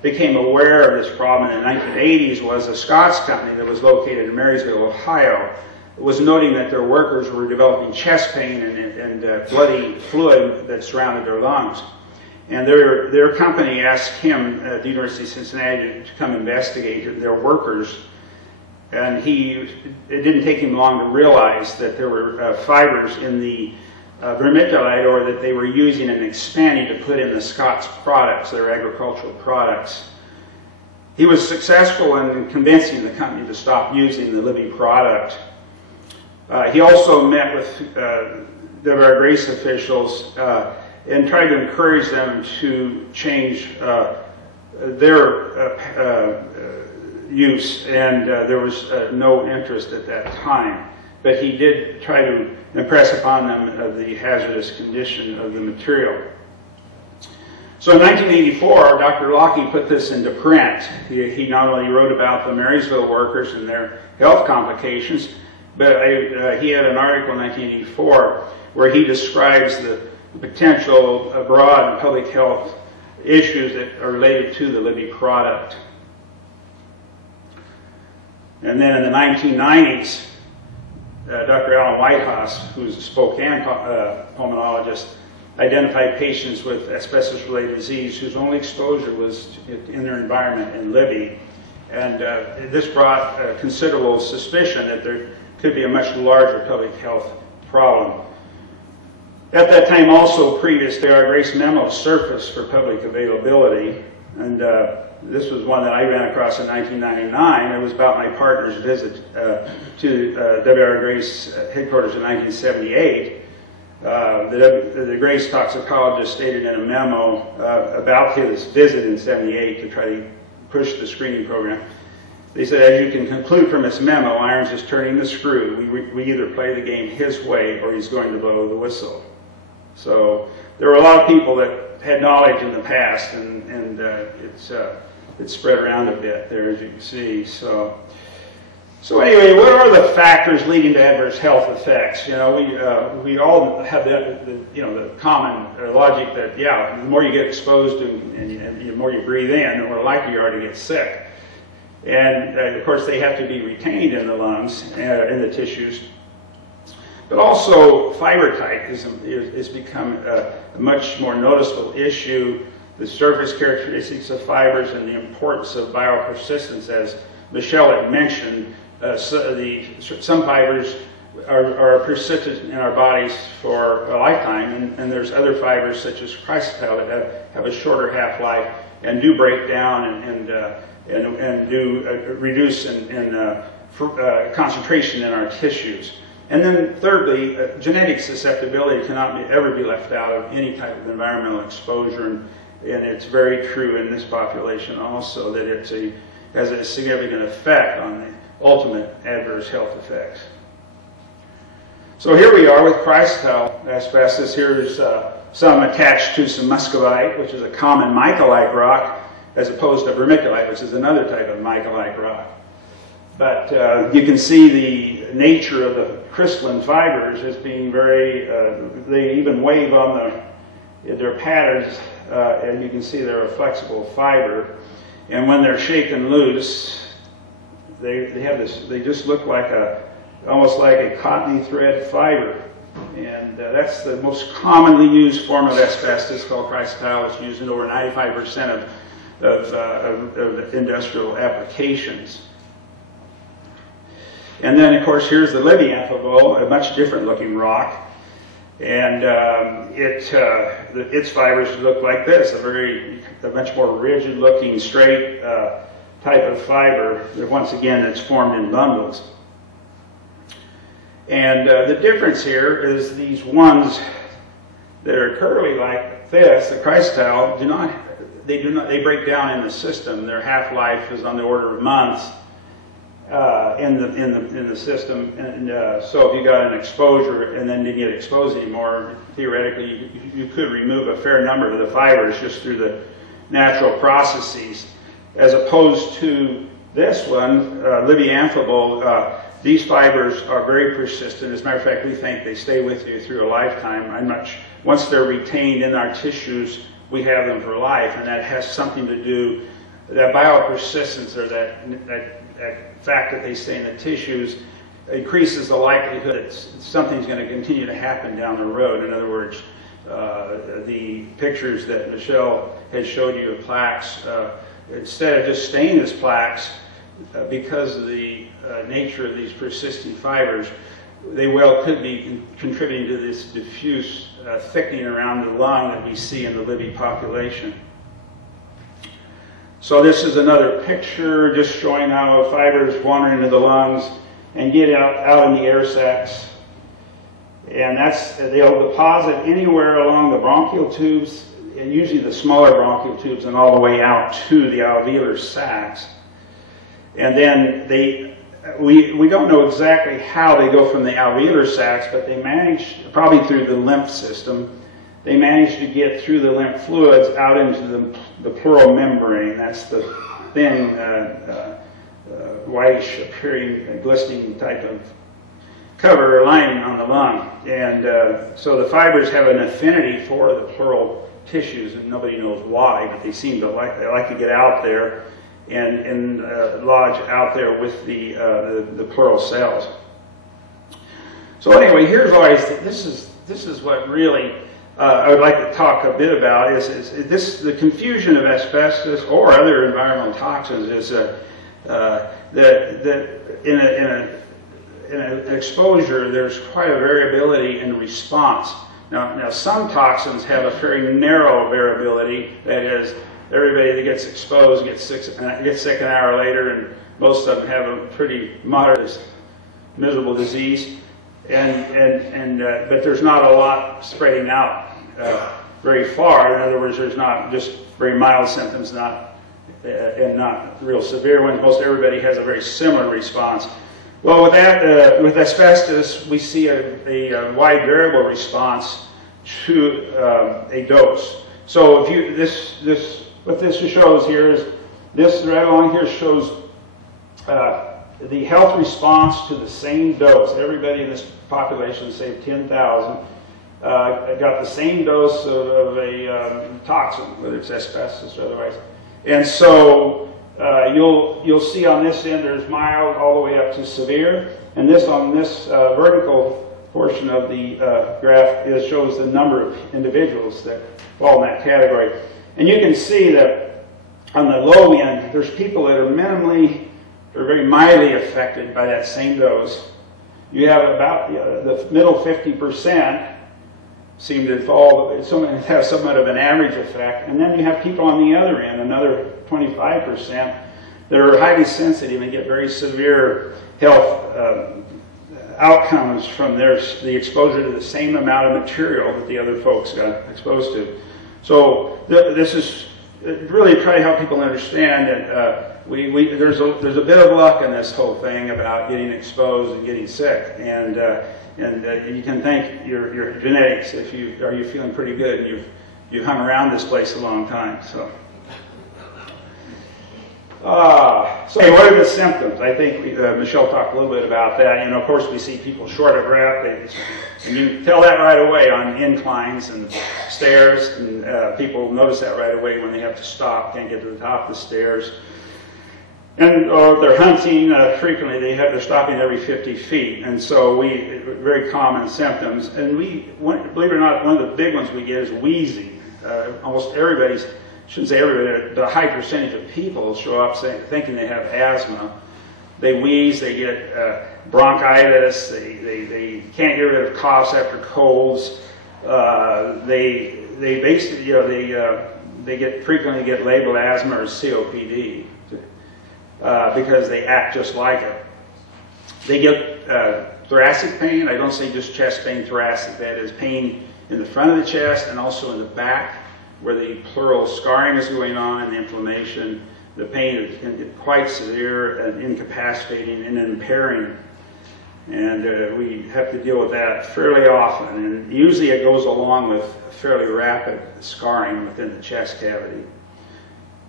became aware of this problem in the 1980s was a Scots company that was located in Marysville, Ohio, was noting that their workers were developing chest pain and bloody fluid that surrounded their lungs. And their company asked him at the University of Cincinnati to come investigate their workers. And it didn't take him long to realize that there were fibers in the vermiculite, or that they were using and expanding to put in the Scots products, their agricultural products. He was successful in convincing the company to stop using the Libby product. He also met with the Grace officials and tried to encourage them to change their use, and there was no interest at that time. But he did try to impress upon them the hazardous condition of the material. So in 1984, Dr. Lockey put this into print. He not only wrote about the Marysville workers and their health complications, but he had an article in 1984 where he describes the potential broad public health issues that are related to the Libby product. And then in the 1990s, Dr. Alan Whitehouse, who's a Spokane pulmonologist, identified patients with asbestos-related disease whose only exposure was in their environment in Libby. And this brought considerable suspicion that there could be a much larger public health problem. At that time, also previous to our Grace memo surfaced for public availability, and this was one that I ran across in 1999. It was about my partner's visit to W.R. Grace headquarters in 1978. The Grace toxicologist stated in a memo about his visit in 78 to try to push the screening program. They said, as you can conclude from his memo, Irons is turning the screw. We either play the game his way or he's going to blow the whistle. So there were a lot of people that had knowledge in the past, and it's spread around a bit there, as you can see. So anyway, what are the factors leading to adverse health effects? You know, we all have the common logic that, yeah, the more you get exposed and the more you breathe in, the more likely you are to get sick. And of course, they have to be retained in the lungs, in the tissues. But also, fiber type has become a much more noticeable issue. The surface characteristics of fibers and the importance of biopersistence, as Michelle had mentioned. Some fibers are persistent in our bodies for a lifetime, and there's other fibers such as chrysotile that have a shorter half-life and do break down and do reduce in concentration in our tissues. And then thirdly, genetic susceptibility cannot ever be left out of any type of environmental exposure, and it's very true in this population also that it has a significant effect on the ultimate adverse health effects. So here we are with Chrysotile Asbestos. Here's some attached to some muscovite, which is a common mica-like rock, as opposed to vermiculite, which is another type of mica-like rock. But you can see the nature of the crystalline fibers as being very, they even wave on their patterns, and you can see they're a flexible fiber. And when they're shaken loose, they have this, they just look like almost like a cottony thread fiber. And that's the most commonly used form of asbestos, called chrysotile. It's used in over 95% of industrial applications. And then, of course, here's the Libby amphibole, a much different looking rock. And its fibers look like this, a much more rigid looking, straight type of fiber. Once again, it's formed in bundles. And the difference here is these ones that are curly like this, the chrysotile, they break down in the system. Their half-life is on the order of months. In the system, and so if you got an exposure and then didn't get exposed anymore, theoretically you could remove a fair number of the fibers just through the natural processes, as opposed to this one, Libby amphibole. These fibers are very persistent. As a matter of fact, we think they stay with you through a lifetime. Once they're retained in our tissues, we have them for life, and that has something to do, that biopersistence, or that fact that they stay in the tissues, increases the likelihood that something's going to continue to happen down the road. In other words, the pictures that Michelle had showed you of plaques, instead of just staying as plaques, because of the nature of these persistent fibers, they well could be contributing to this diffuse thickening around the lung that we see in the Libby population. So this is another picture just showing how fibers wander into the lungs and get out in the air sacs. And they'll deposit anywhere along the bronchial tubes, and usually the smaller bronchial tubes, and all the way out to the alveolar sacs. And then we don't know exactly how they go from the alveolar sacs, but they manage, probably through the lymph system, they managed to get through the lymph fluids out into the pleural membrane. That's the thin, whitish appearing, glistening type of cover or lining on the lung. And so the fibers have an affinity for the pleural tissues, and nobody knows why, but they seem to like to get out there and lodge out there with the pleural cells. So anyway, here's always, this is what really I would like to talk a bit about is the confusion of asbestos or other environmental toxins is that in an exposure there's quite a variability in response Now some toxins have a very narrow variability. That is, everybody that gets exposed gets sick an hour later, and most of them have a pretty moderate, miserable disease. But there's not a lot spreading out very far. In other words, there's not just very mild symptoms, and not real severe ones. Most everybody has a very similar response. Well, with that, with asbestos, we see a wide variable response to a dose. So if you what this shows here is this right along here shows the health response to the same dose. Everybody in this population, say 10,000, got the same dose of a toxin, whether it's asbestos or otherwise. And so you'll see on this end there's mild all the way up to severe, and this on this vertical portion of the graph shows the number of individuals that fall in that category. And you can see that on the low end there's people that are minimally or very mildly affected by that same dose. You have about the middle 50% seem to fall, have somewhat of an average effect, and then you have people on the other end, another 25%, that are highly sensitive and get very severe health outcomes from the exposure to the same amount of material that the other folks got exposed to. So this is really try to help people understand that there's a bit of luck in this whole thing about getting exposed and getting sick, and you can thank your genetics if you're feeling pretty good and you've hung around this place a long time. So what are the symptoms? I think Michelle talked a little bit about that. Of course, we see people short of breath, and you tell that right away on inclines and stairs, and people notice that right away when they have to stop, can't get to the top of the stairs. And if they're hunting, frequently they're stopping every 50 feet, and so very common symptoms. And believe it or not, one of the big ones we get is wheezing. Almost everybody's, shouldn't say everybody, but a high percentage of people show up thinking they have asthma. They wheeze, they get bronchitis, they can't get rid of coughs after colds. They basically, they frequently get labeled asthma or COPD. Because they act just like it. They get thoracic pain. I don't say just chest pain, thoracic. That is pain in the front of the chest and also in the back where the pleural scarring is going on and the inflammation. The pain can get quite severe and incapacitating and impairing. And we have to deal with that fairly often. And usually it goes along with fairly rapid scarring within the chest cavity.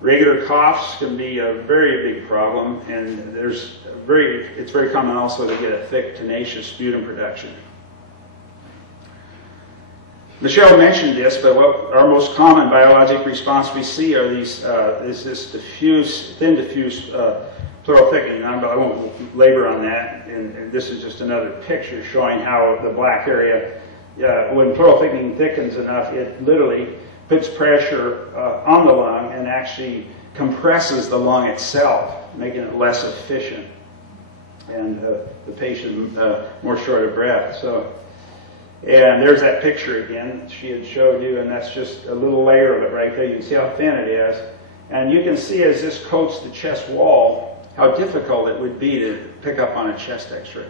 Regular coughs can be a very big problem, and it's very common also to get a thick, tenacious sputum production. Michelle mentioned this, but what our most common biologic response we see are these is this thin diffuse pleural thickening. I won't labor on that, and this is just another picture showing how the black area, when pleural thickening thickens enough, it literally puts pressure on the lung and actually compresses the lung itself, making it less efficient, and the patient more short of breath. And there's that picture again she had showed you, and that's just a little layer of it right there. You can see how thin it is. And you can see as this coats the chest wall, how difficult it would be to pick up on a chest x-ray.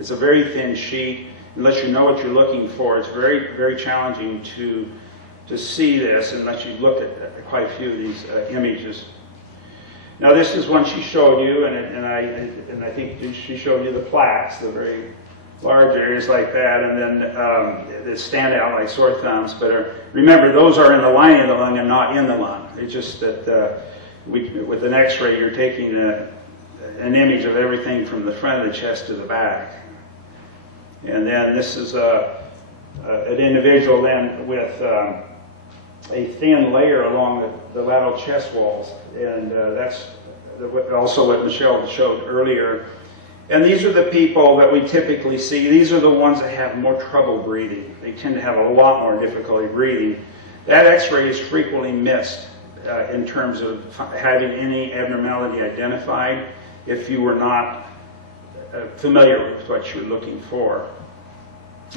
It's a very thin sheet. Unless you know what you're looking for, it's very, very challenging to see this unless you look at quite a few of these images. Now this is one she showed you, and I think she showed you the plaques, the very large areas like that, and then that stand out like sore thumbs. But remember, those are in the lining of the lung and not in the lung. It's just that with an X-ray, you're taking an image of everything from the front of the chest to the back. And then this is an individual then with a thin layer along the lateral chest walls, and that's also what Michelle showed earlier. And these are the people that we typically see. These are the ones that have more trouble breathing. They tend to have a lot more difficulty breathing. That X-ray is frequently missed in terms of having any abnormality identified if you were not familiar with what you're looking for.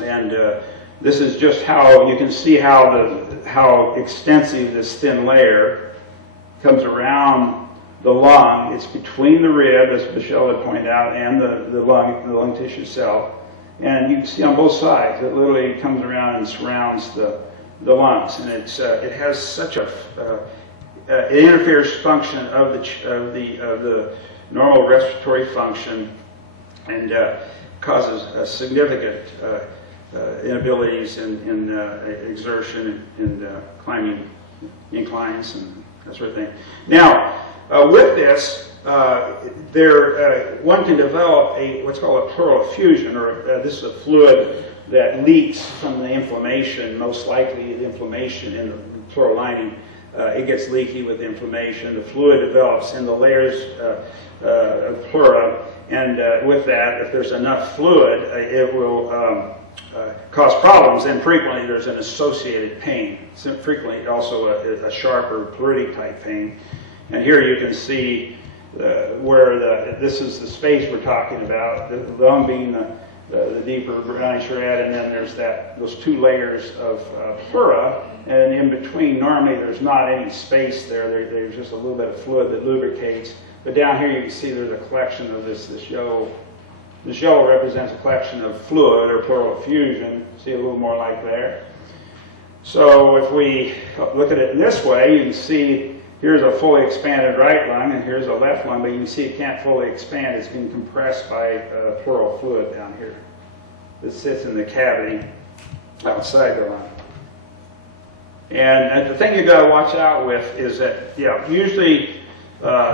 And this is just how you can see how extensive this thin layer comes around the lung. It's between the rib, as Michelle had pointed out, and the lung tissue cell. And you can see on both sides, it literally comes around and surrounds the lungs. And it has such a it interferes function of the normal respiratory function, and causes significant inabilities in exertion and climbing inclines and that sort of thing. Now, with this, one can develop what's called a pleural effusion, or this is a fluid that leaks from the inflammation, most likely the inflammation in the pleural lining. It gets leaky with inflammation. The fluid develops in the layers of pleura, and with that, if there's enough fluid, it will cause problems, and frequently there's an associated pain. Frequently also a sharper pleuritic type pain. And here you can see where this is the space we're talking about, the lung being the deeper brownish red, and then there's those two layers of pleura, and in between normally there's not any space there. There's just a little bit of fluid that lubricates. But down here you can see there's a collection of this yellow. This yellow represents a collection of fluid or pleural effusion. See a little more like there. So if we look at it in this way, you can see here's a fully expanded right lung and here's a left lung, but you can see it can't fully expand. It's being compressed by pleural fluid down here that sits in the cavity outside the lung. And the thing you've got to watch out with is that, usually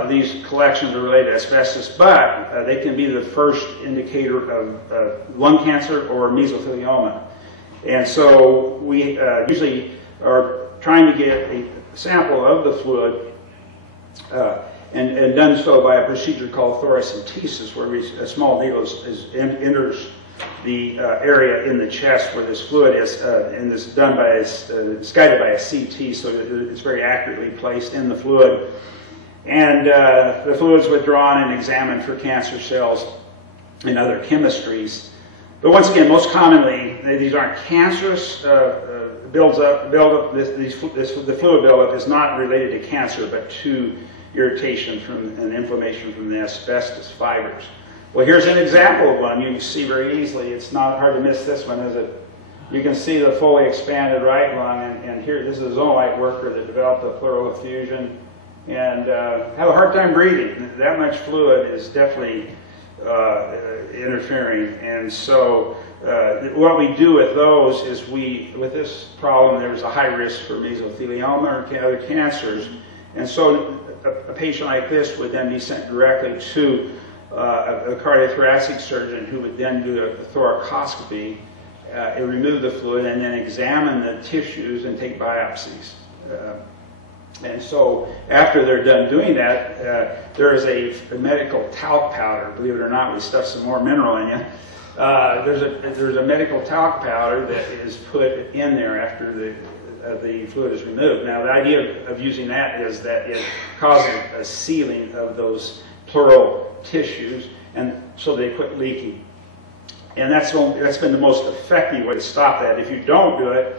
these collections are related to asbestos, but they can be the first indicator of lung cancer or mesothelioma. And so we usually are trying to get a sample of the fluid and done so by a procedure called thoracentesis, where a small needle enters the area in the chest where this fluid is, and this is done by it's guided by a CT, so it's very accurately placed in the fluid. And the fluid's withdrawn and examined for cancer cells and other chemistries. But once again, most commonly, these aren't cancerous. The fluid buildup is not related to cancer, but to irritation and inflammation from the asbestos fibers. Well, here's an example of one you can see very easily. It's not hard to miss this one, is it? You can see the fully expanded right lung, and here, this is a zoonite worker that developed a pleural effusion and have a hard time breathing. That much fluid is definitely interfering. And so what we do with those is with this problem, there's a high risk for mesothelioma or other cancers. And so a patient like this would then be sent directly to a cardiothoracic surgeon who would then do a thoracoscopy, remove the fluid, and then examine the tissues and take biopsies. And so after they're done doing that, there is a medical talc powder. Believe it or not, we stuff some more mineral in you. There's a medical talc powder that is put in there after the fluid is removed. Now, the idea of using that is that it causes a sealing of those pleural tissues, and so they quit leaking. And that's been the most effective way to stop that. If you don't do it,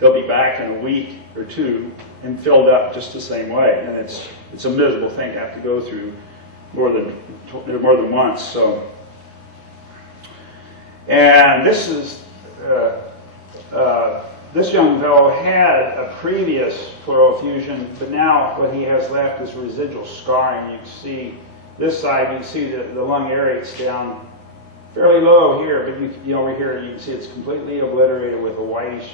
they'll be back in a week or two and filled up just the same way. And it's a miserable thing to have to go through more than once. So, and this is this young fellow had a previous pleural effusion, but now what he has left is residual scarring. You can see this side. You can see the lung aerates down fairly low here, but over here you can see it's completely obliterated with a whitish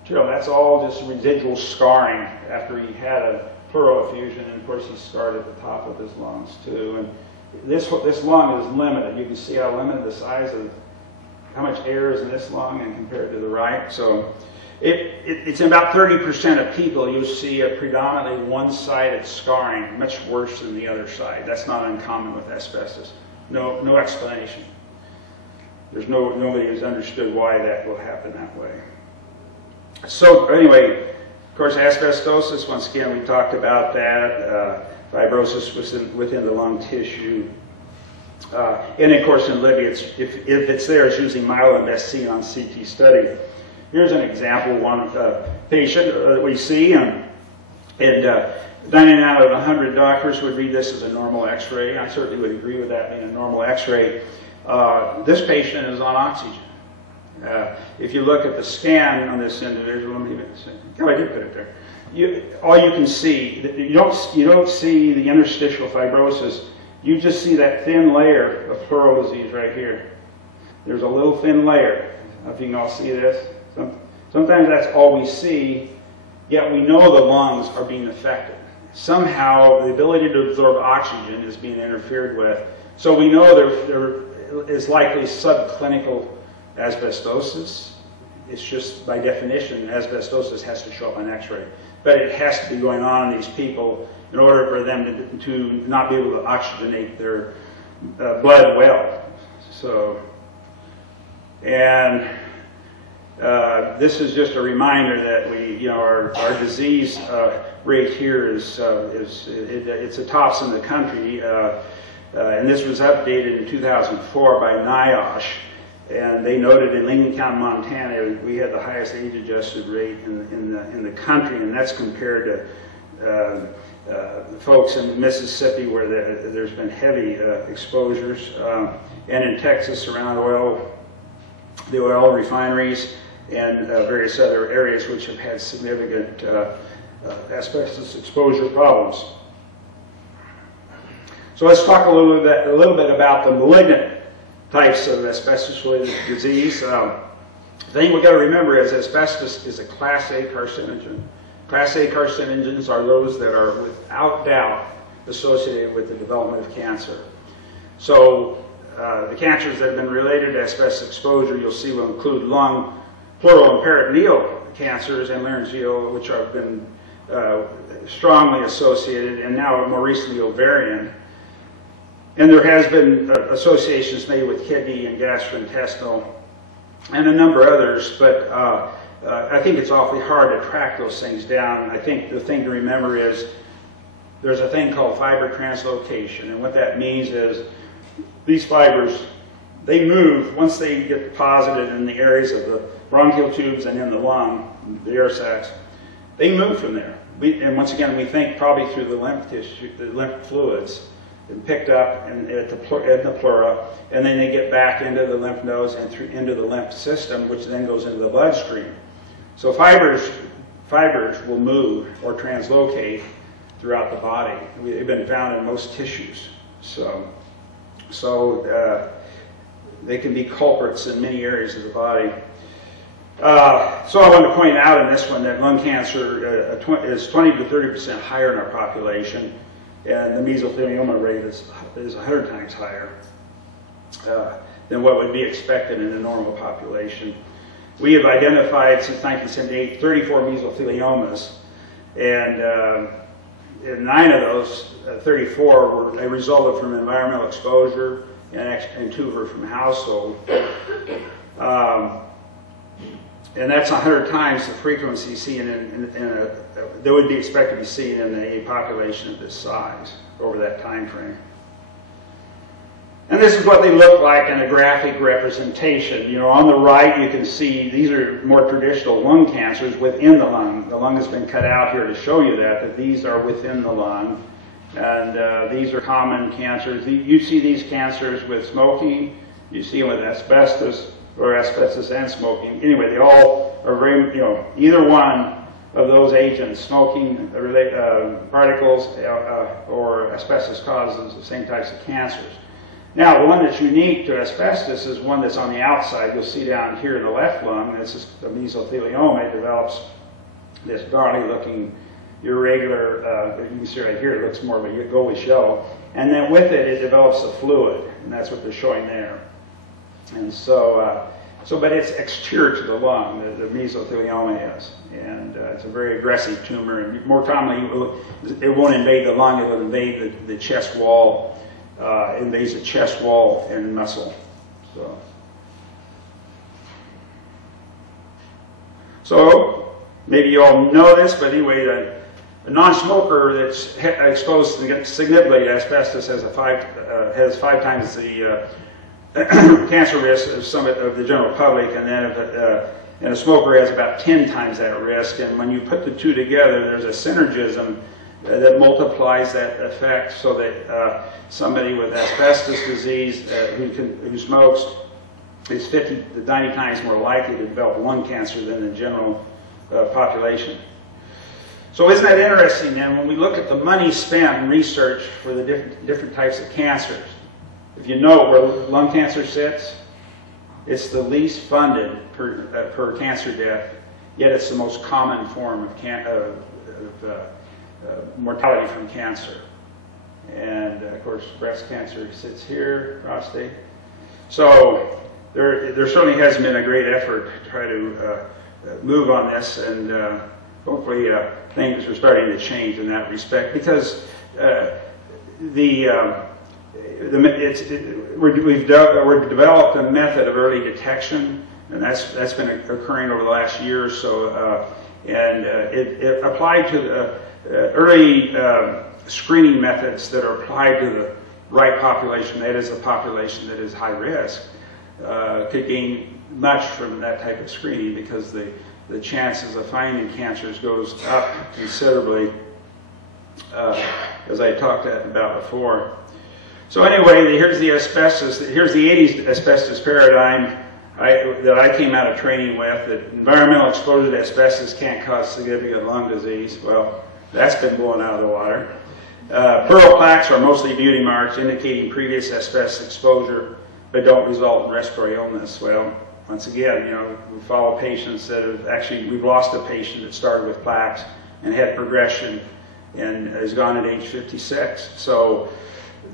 material. That's all just residual scarring after he had a pleural effusion, and of course he scarred at the top of his lungs too. And this lung is limited. You can see how limited the size of how much air is in this lung and compared to the right. So it's in about 30% of people you'll see a predominantly one-sided scarring, much worse than the other side. That's not uncommon with asbestos. No explanation. There's nobody who's understood why that will happen that way. So anyway, of course, asbestosis, once again, we talked about that. Fibrosis within the lung tissue. And of course, in Libby, if it's there, it's usually mild and best seen on CT study. Here's an example one patient that we see, and 99 out of 100 doctors would read this as a normal x-ray. I certainly would agree with that being a normal x-ray. This patient is on oxygen. If you look at the scan on this individual, let me I did put it there. All you can see, you don't see the interstitial fibrosis. You just see that thin layer of pleural disease right here. There's a little thin layer. I don't know if you can all see this. Sometimes that's all we see, yet we know the lungs are being affected. Somehow the ability to absorb oxygen is being interfered with. So we know there is likely subclinical asbestosis. It's just by definition, asbestosis has to show up on x-ray. But it has to be going on in these people in order for them to not be able to oxygenate their blood well. So, and this is just a reminder that our disease rate here it's the tops in the country, and this was updated in 2004 by NIOSH, and they noted in Lincoln County, Montana, we had the highest age-adjusted rate in the country, and that's compared to folks in Mississippi where there's been heavy exposures, and in Texas around the oil refineries, and various other areas which have had significant asbestos exposure problems. So let's talk a little bit about the malignant types of asbestos-related disease. The thing we've got to remember is asbestos is a Class A carcinogen. Class A carcinogens are those that are without doubt associated with the development of cancer. So the cancers that have been related to asbestos exposure, you'll see, will include lung, pleural, and peritoneal cancers, and laryngeal, which have been strongly associated, and now more recently ovarian. And there has been associations made with kidney and gastrointestinal and a number of others, but I think it's awfully hard to track those things down. I think the thing to remember is there's a thing called fiber translocation, and what that means is these fibers, they move once they get deposited in the areas of the bronchial tubes and in the lung, the air sacs. They move from there. And once again, we think probably through the lymph tissue, the lymph fluids, and picked up in the pleura, and then they get back into the lymph nodes and into the lymph system, which then goes into the bloodstream. So fibers will move or translocate throughout the body. They've been found in most tissues. So they can be culprits in many areas of the body. So I want to point out in this one that lung cancer is 20 to 30% higher in our population, and the mesothelioma rate is 100 times higher than what would be expected in a normal population. We have identified since 1978 34 mesotheliomas, and 9 of those, 34, they resulted from environmental exposure, and 2 were from household. And that's 100 times the frequency seen that would be expected to be seen in a population of this size over that time frame. And this is what they look like in a graphic representation. You know, on the right you can see these are more traditional lung cancers within the lung. The lung has been cut out here to show you that these are within the lung. And these are common cancers. You see these cancers with smoking, you see them with asbestos, or asbestos and smoking. Anyway, they all are very, either one of those agents, smoking particles or asbestos causes the same types of cancers. Now, the one that's unique to asbestos is one that's on the outside. You'll see down here in the left lung, this is the mesothelioma. It develops this garlic-looking, irregular, you can see right here, it looks more of a gold shell. And then with it, it develops a fluid, and that's what they're showing there. And so, but it's exterior to the lung, the mesothelioma is. And it's a very aggressive tumor, and more commonly, it won't invade the lung, it will invade the chest wall, invades the chest wall and muscle. So maybe you all know this, but anyway, a non-smoker that's exposed significantly to asbestos has 5 times the cancer risk of some of the general public, and then and a smoker has about 10 times that risk. And when you put the two together, there's a synergism that multiplies that effect, so that somebody with asbestos disease who smokes is 50 to 90 times more likely to develop lung cancer than the general population. So isn't that interesting then, when we look at the money spent in research for the different types of cancers? If you know where lung cancer sits, it's the least funded per cancer death, yet it's the most common form of mortality from cancer. And of course, breast cancer sits here, prostate. So there certainly has been a great effort to try to move on this, and hopefully things are starting to change in that respect, because we've developed a method of early detection, and that's been occurring over the last year or so, and it applied to the early screening methods that are applied to the right population, that is, a population that is high risk, could gain much from that type of screening, because the chances of finding cancers goes up considerably, as I talked about before. So anyway, here's the asbestos. Here's the 80s asbestos paradigm that I came out of training with, that environmental exposure to asbestos can't cause significant lung disease. Well, that's been blown out of the water. Pleural plaques are mostly beauty marks indicating previous asbestos exposure, but don't result in respiratory illness. Well, once again, you know, we follow patients that have actually, we've lost a patient that started with plaques and had progression and has gone at age 56. So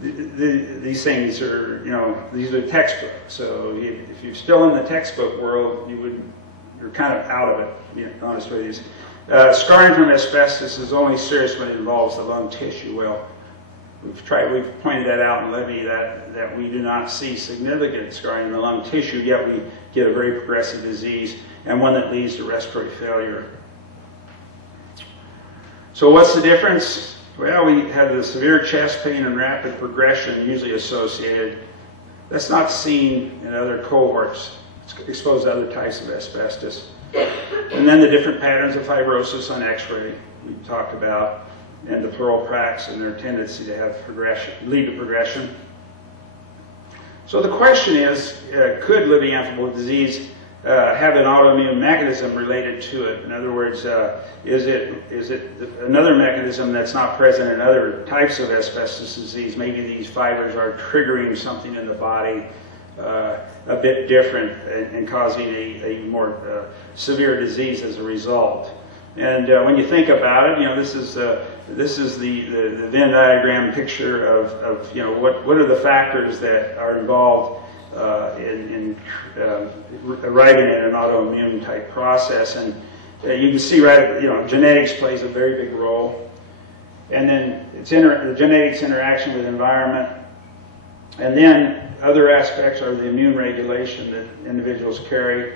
these things are, you know, these are textbooks. So if you're still in the textbook world, you're kind of out of it, to be honest with you. Scarring from asbestos is only serious when it involves the lung tissue. Well, we've pointed that out in Libby, that we do not see significant scarring in the lung tissue, yet we get a very progressive disease, and one that leads to respiratory failure. So what's the difference? Well, we have the severe chest pain and rapid progression usually associated. That's not seen in other cohorts exposed to other types of asbestos. And then the different patterns of fibrosis on X-ray we talked about, and the pleural plaques and their tendency to have progression, lead to progression. So the question is, could Libby disease have an autoimmune mechanism related to it? In other words, is it another mechanism that's not present in other types of asbestos disease? Maybe these fibers are triggering something in the body a bit different and causing a more severe disease as a result. And when you think about it, you know, this is the Venn diagram picture of you know, what are the factors that are involved in arriving at an autoimmune type process. And you can see, right, you know, genetics plays a very big role, and then the genetics interaction with environment, and then other aspects are the immune regulation that individuals carry.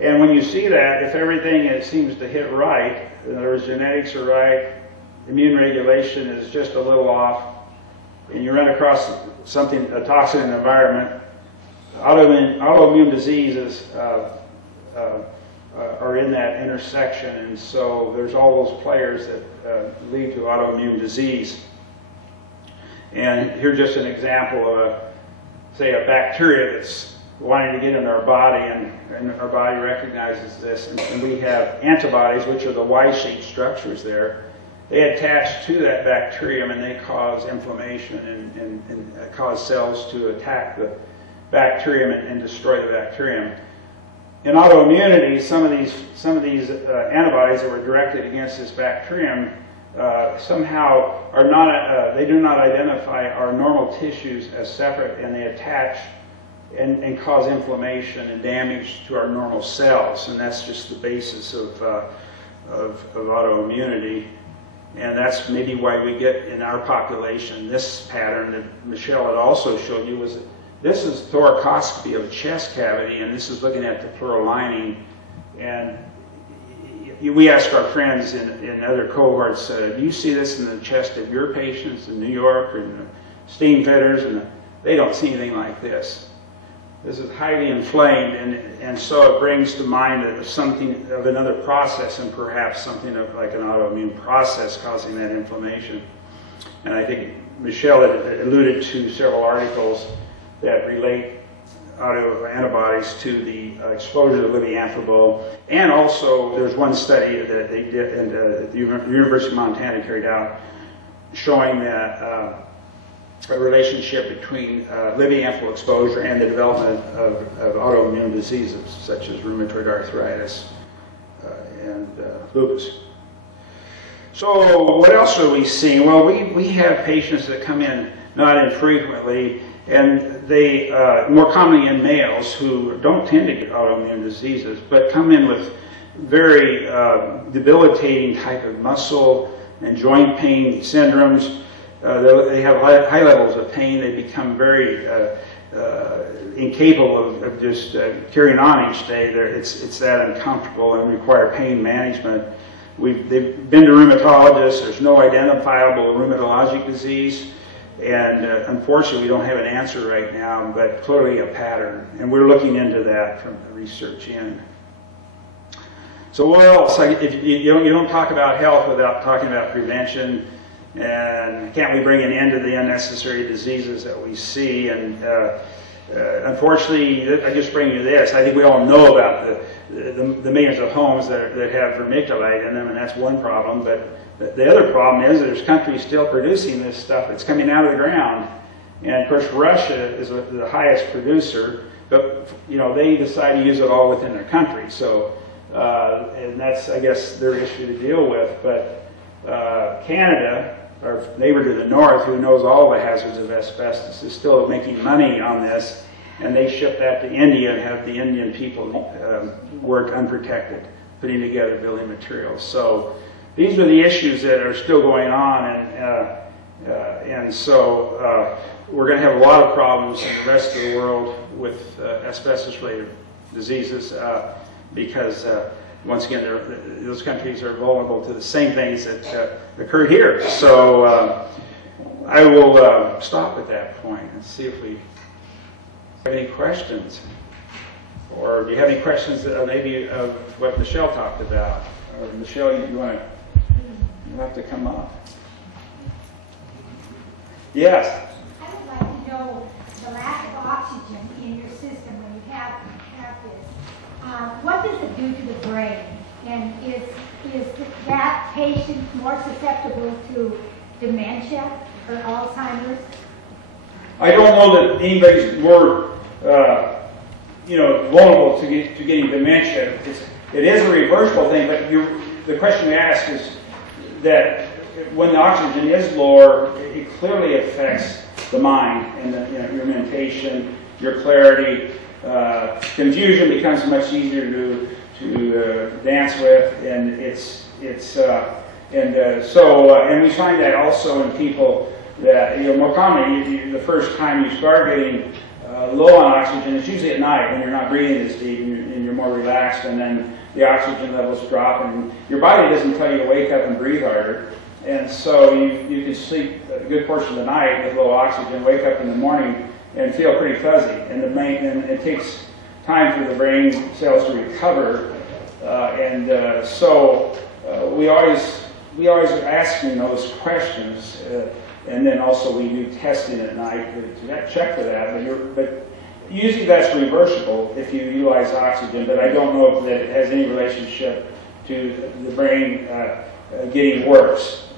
And when you see that, if everything seems to hit right, in other words, genetics are right, immune regulation is just a little off, and you run across something, a toxin in the environment, autoimmune diseases are in that intersection, and so there's all those players that lead to autoimmune disease. And here's just an example of, say, a bacteria that's wanting to get in our body, and our body recognizes this, and we have antibodies, which are the Y-shaped structures there. They attach to that bacterium, and they cause inflammation and cause cells to attack the bacterium and destroy the bacterium. In autoimmunity, some of these antibodies that were directed against this bacterium somehow are not, they do not identify our normal tissues as separate, and they attach and cause inflammation and damage to our normal cells, and that's just the basis of autoimmunity. And that's maybe why we get in our population this pattern that Michelle had also showed you. Was this is thoracoscopy of the chest cavity, and this is looking at the pleural lining. And we ask our friends in other cohorts, do you see this in the chest of your patients in New York or in the steam fitters? And they don't see anything like this. This is highly inflamed, and so it brings to mind that something of another process, and perhaps something of like an autoimmune process causing that inflammation. And I think Michelle had alluded to several articles that relate autoantibodies to the exposure to Libby anthrabil, and also there's one study that they did, and the University of Montana carried out, showing that a relationship between Libby anthrabil exposure and the development of autoimmune diseases such as rheumatoid arthritis and lupus. So what else are we seeing? Well, we have patients that come in not infrequently, and they more commonly in males who don't tend to get autoimmune diseases, but come in with very debilitating type of muscle and joint pain syndromes. They have high levels of pain. They become very incapable of just carrying on each day. It's that uncomfortable and require pain management. They've been to rheumatologists. There's no identifiable rheumatologic disease. And unfortunately, we don't have an answer right now, but clearly a pattern. And we're looking into that from the research end. So what else? If you don't talk about health without talking about prevention. And can't we bring an end to the unnecessary diseases that we see? And unfortunately, I just bring you this. I think we all know about the millions of homes that have vermiculite in them, and that's one problem. But the other problem is there's countries still producing this stuff that's coming out of the ground. And of course, Russia is the highest producer, but they decide to use it all within their country. So, and that's, I guess, their issue to deal with. But Canada, our neighbor to the north, who knows all the hazards of asbestos, is still making money on this, and they ship that to India and have the Indian people work unprotected, putting together building materials. So these are the issues that are still going on, and so we're going to have a lot of problems in the rest of the world with asbestos-related diseases because once again, those countries are vulnerable to the same things that occurred here. So I will stop at that point and see if we have any questions. Or do you have any questions maybe of what Michelle talked about? Or Michelle, you have to come up. Yes? I would like to know the lack of oxygen in your system when you have this. What does it do to the brain? And is that patient more susceptible to dementia or Alzheimer's? I don't know that anybody's more vulnerable to getting dementia. It is a reversible thing, but the question you ask is that when the oxygen is lower, it clearly affects the mind and your mentation, your clarity. Confusion becomes much easier to dance with, and and we find that also in people that more commonly the first time you start getting low on oxygen, it's usually at night when you're not breathing as deep and you're more relaxed, and then the oxygen levels drop, and your body doesn't tell you to wake up and breathe harder, and so you can sleep a good portion of the night with low oxygen, wake up in the morning and feel pretty fuzzy, and it takes time for the brain cells to recover, so we always are asking those questions, and then also we do testing at night to check for that. But usually that's reversible if you utilize oxygen, but I don't know if that it has any relationship to the brain getting worse.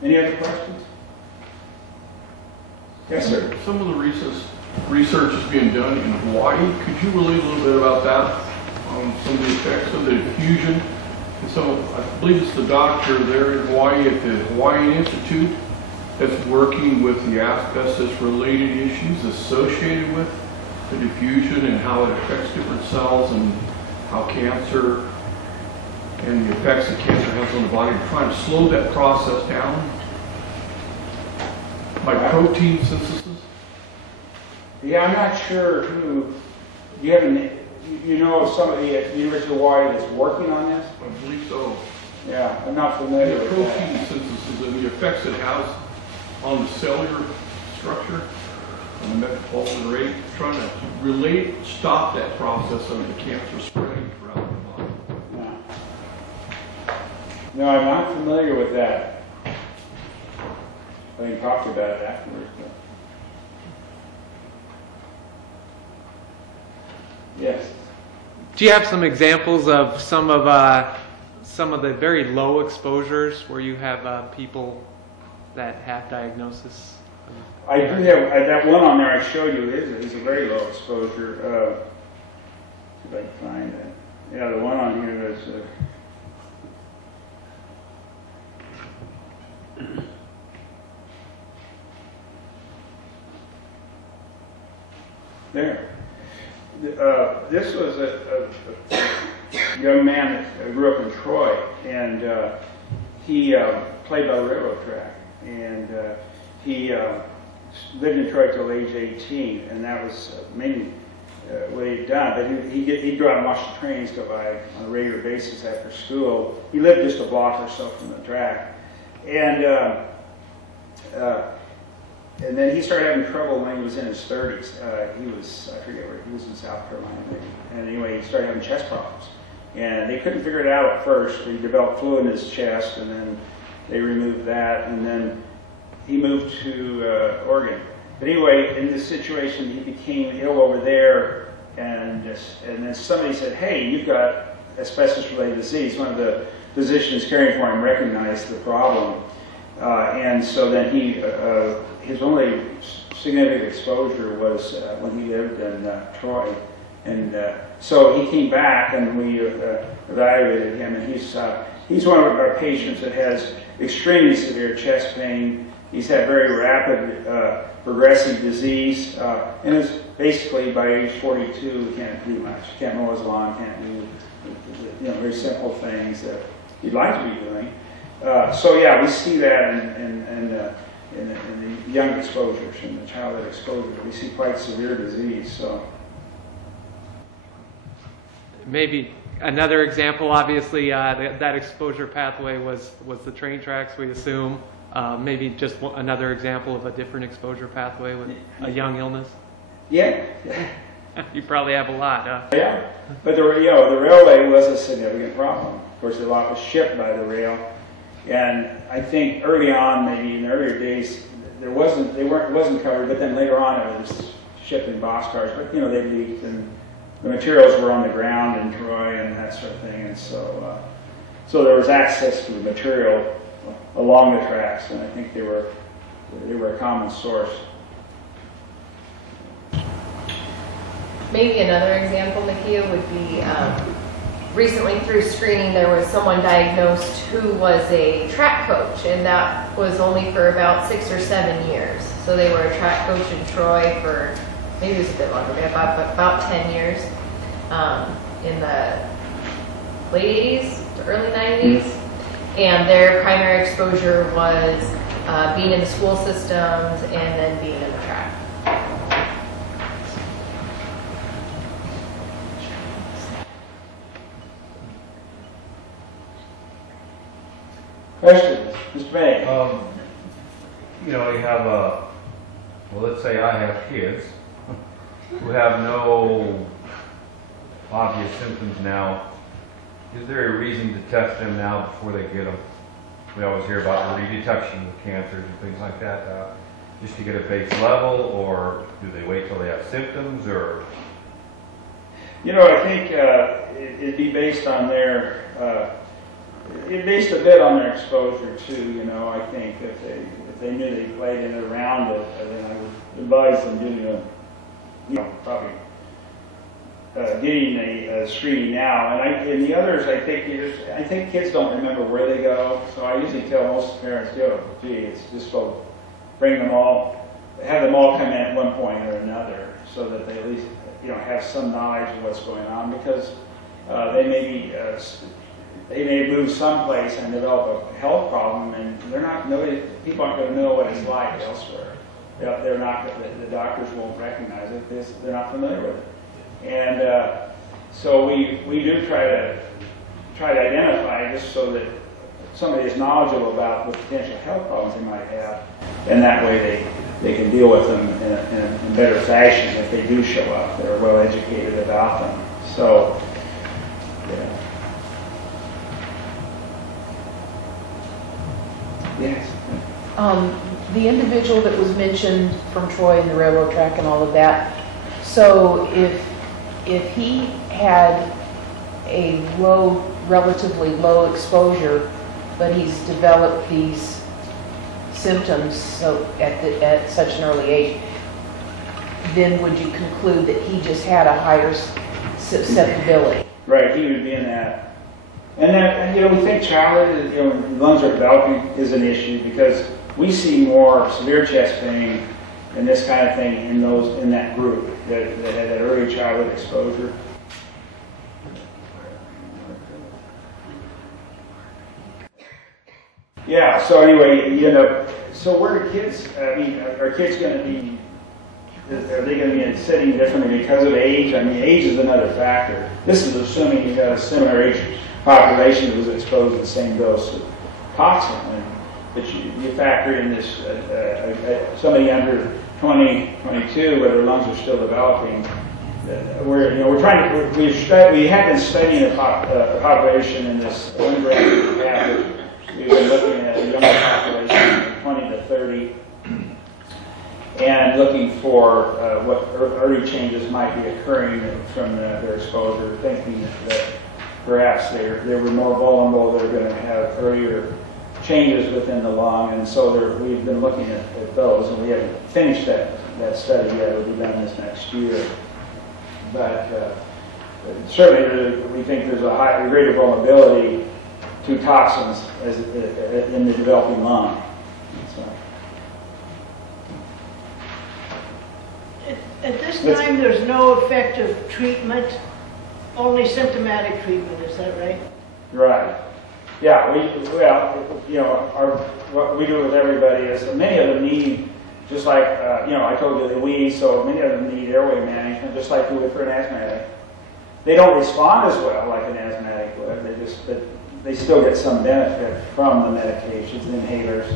Any other questions? Yes, sir. Some of the research is being done in Hawaii. Could you relate a little bit about that? Some of the effects of the diffusion. And so I believe it's the doctor there in Hawaii at the Hawaiian Institute that's working with the asbestos-related issues associated with the diffusion and how it affects different cells and how cancer and the effects that cancer has on the body, trying to slow that process down by protein synthesis. Yeah, I'm not sure who. You know somebody at the University of Hawaii that's working on this? I believe so. Yeah, I'm not familiar The with protein that. synthesis and the effects it has on the cellular structure, on the metabolic rate, trying to stop that process of the cancer spreading throughout the body. No. No, I'm not familiar with that. I can talk about it afterwards. But... Yes. Do you have some examples of some of the very low exposures where you have people that have diagnosis? I do have that one on there I showed you is a very low exposure. See if I can find it. Yeah, the one on here is. There. This was a young man that grew up in Troy, and he played by the railroad track, and he lived in Troy till age 18, and that was mainly what he'd done. But he'd go out and watch the trains go by on a regular basis after school. He lived just a block or so from the track, and then he started having trouble when he was in his 30s. I forget where, he was in South Carolina maybe. And anyway, he started having chest problems. And they couldn't figure it out at first. He developed fluid in his chest, and then they removed that, and then he moved to Oregon. But anyway, in this situation, he became ill over there, and then somebody said, hey, you've got asbestos-related disease. One of the physicians caring for him recognized the problem. And so then his only significant exposure was when he lived in Troy. And so he came back and we evaluated him, and he's one of our patients that has extremely severe chest pain. He's had very rapid progressive disease, and is basically by age 42 he can't do much. Can't mow his lawn, can't do very simple things that he'd like to be doing. So yeah, we see that in the young exposures, in the childhood exposure. We see quite severe disease. So maybe another example, obviously, that exposure pathway was the train tracks, we assume. Maybe just another example of a different exposure pathway with a young illness. Yeah. You probably have a lot, huh? Yeah, but the railway was a significant problem. Of course, a lot was shipped by the rail. And I think early on, maybe in the earlier days, it wasn't covered. But then later on, it was shipped in boxcars. But they leaked, and the materials were on the ground in Troy and that sort of thing. And so there was access to the material along the tracks, and I think they were a common source. Maybe another example, Nakia, would be. Recently through screening there was someone diagnosed who was a track coach, and that was only for about 6 or 7 years. So they were a track coach in Troy for maybe it was a bit longer, about 10 years, in the late 80s to early 90s. And their primary exposure was being in the school systems and then being in the track. Questions? Mr. May? You have let's say I have kids who have no obvious symptoms now. Is there a reason to test them now before they get them? We always hear about early detection of cancers and things like that. Just to get a base level, or do they wait till they have symptoms, or? I think it'd be based on their, based a bit on their exposure too. I think if they knew they played in and around it, then I would advise them doing probably getting a screening now. And the others, I think kids don't remember where they go. So I usually tell most parents, it's just go bring them all, have them all come in at one point or another, so that they at least have some knowledge of what's going on, because they may move someplace and develop a health problem, and people aren't going to know what it's like elsewhere. The doctors won't recognize it because they're not familiar with it. And so we do try to identify, just so that somebody is knowledgeable about the potential health problems they might have, and that way they can deal with them in better fashion if they do show up. They're well educated about them. So, yeah. Yes. The individual that was mentioned from Troy and the railroad track and all of that, so if he had a relatively low exposure, but he's developed these symptoms so at such an early age, then would you conclude that he just had a higher susceptibility? Right, he would be in that. And then, we think childhood, lungs are developing is an issue because we see more severe chest pain and this kind of thing in that group that had that early childhood exposure. Yeah, so anyway, so where are kids, are kids going to be, are they going to be in setting differently because of age? I mean, age is another factor. This is assuming you've got a similar age population that was exposed to the same dose of toxin. But you factor in this, somebody under 20, 22, where their lungs are still developing. We're trying to, we have been studying the population in this undergraduate package. We've been looking at a younger population, 20 to 30, and looking for what early changes might be occurring from their exposure, thinking that perhaps they were more vulnerable, they're going to have earlier changes within the lung, and so we've been looking at those, and we haven't finished that study yet. It'll be done this next year. But certainly we think there's a greater vulnerability to toxins in the developing lung. So. At this time, there's no effective treatment, only symptomatic treatment. Is that right? Right. Yeah. What we do with everybody is many of them need, just like I told you the wheeze, so many of them need airway management, just like we would for an asthmatic. They don't respond as well like an asthmatic would. They still get some benefit from the medications and inhalers.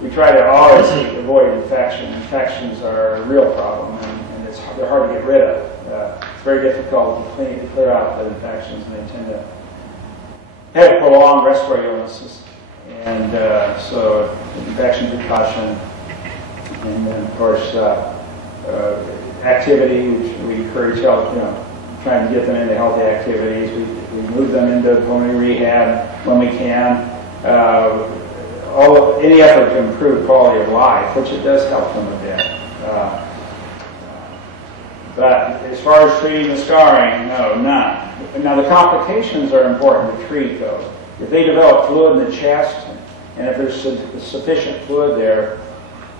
We try to always avoid infection. Infections are a real problem, and they're hard to get rid of. It's very difficult to clear out the infections, and they tend to have prolonged respiratory illnesses. And so infection precaution, and then of course activity, which we encourage health, trying to get them into healthy activities. We move them into pulmonary rehab when we can. Any effort to improve quality of life, which it does help them a bit. But as far as treating the scarring, no, none. Now the complications are important to treat, though. If they develop fluid in the chest, and if there's sufficient fluid there,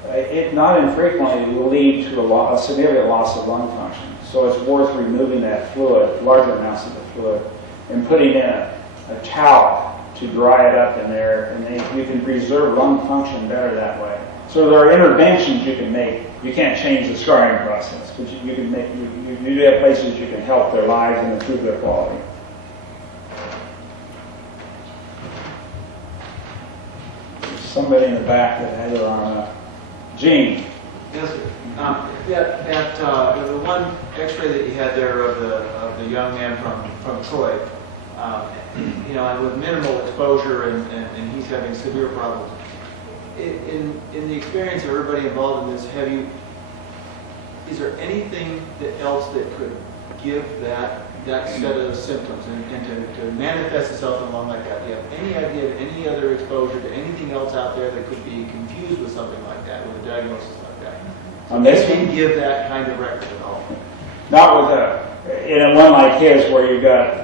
it not infrequently will lead to a significant loss of lung function. So it's worth removing that fluid, larger amounts of the fluid, and putting in a towel to dry it up in there, and you can preserve lung function better that way. So there are interventions you can make. You can't change the scarring process, but you can make. You do have places you can help their lives and improve their quality. There's somebody in the back that had their arm up. Gene. Yes, sir. The one X-ray that you had there of the young man from Troy, and with minimal exposure, and he's having severe problems. In the experience of everybody involved in this, is there anything else that could give that set of symptoms and to manifest itself in a lung like that? Do you have any idea of any other exposure to anything else out there that could be confused with something like that, with a diagnosis like that? On this one? Can give that kind of record at all? Not with in a one like his where you've got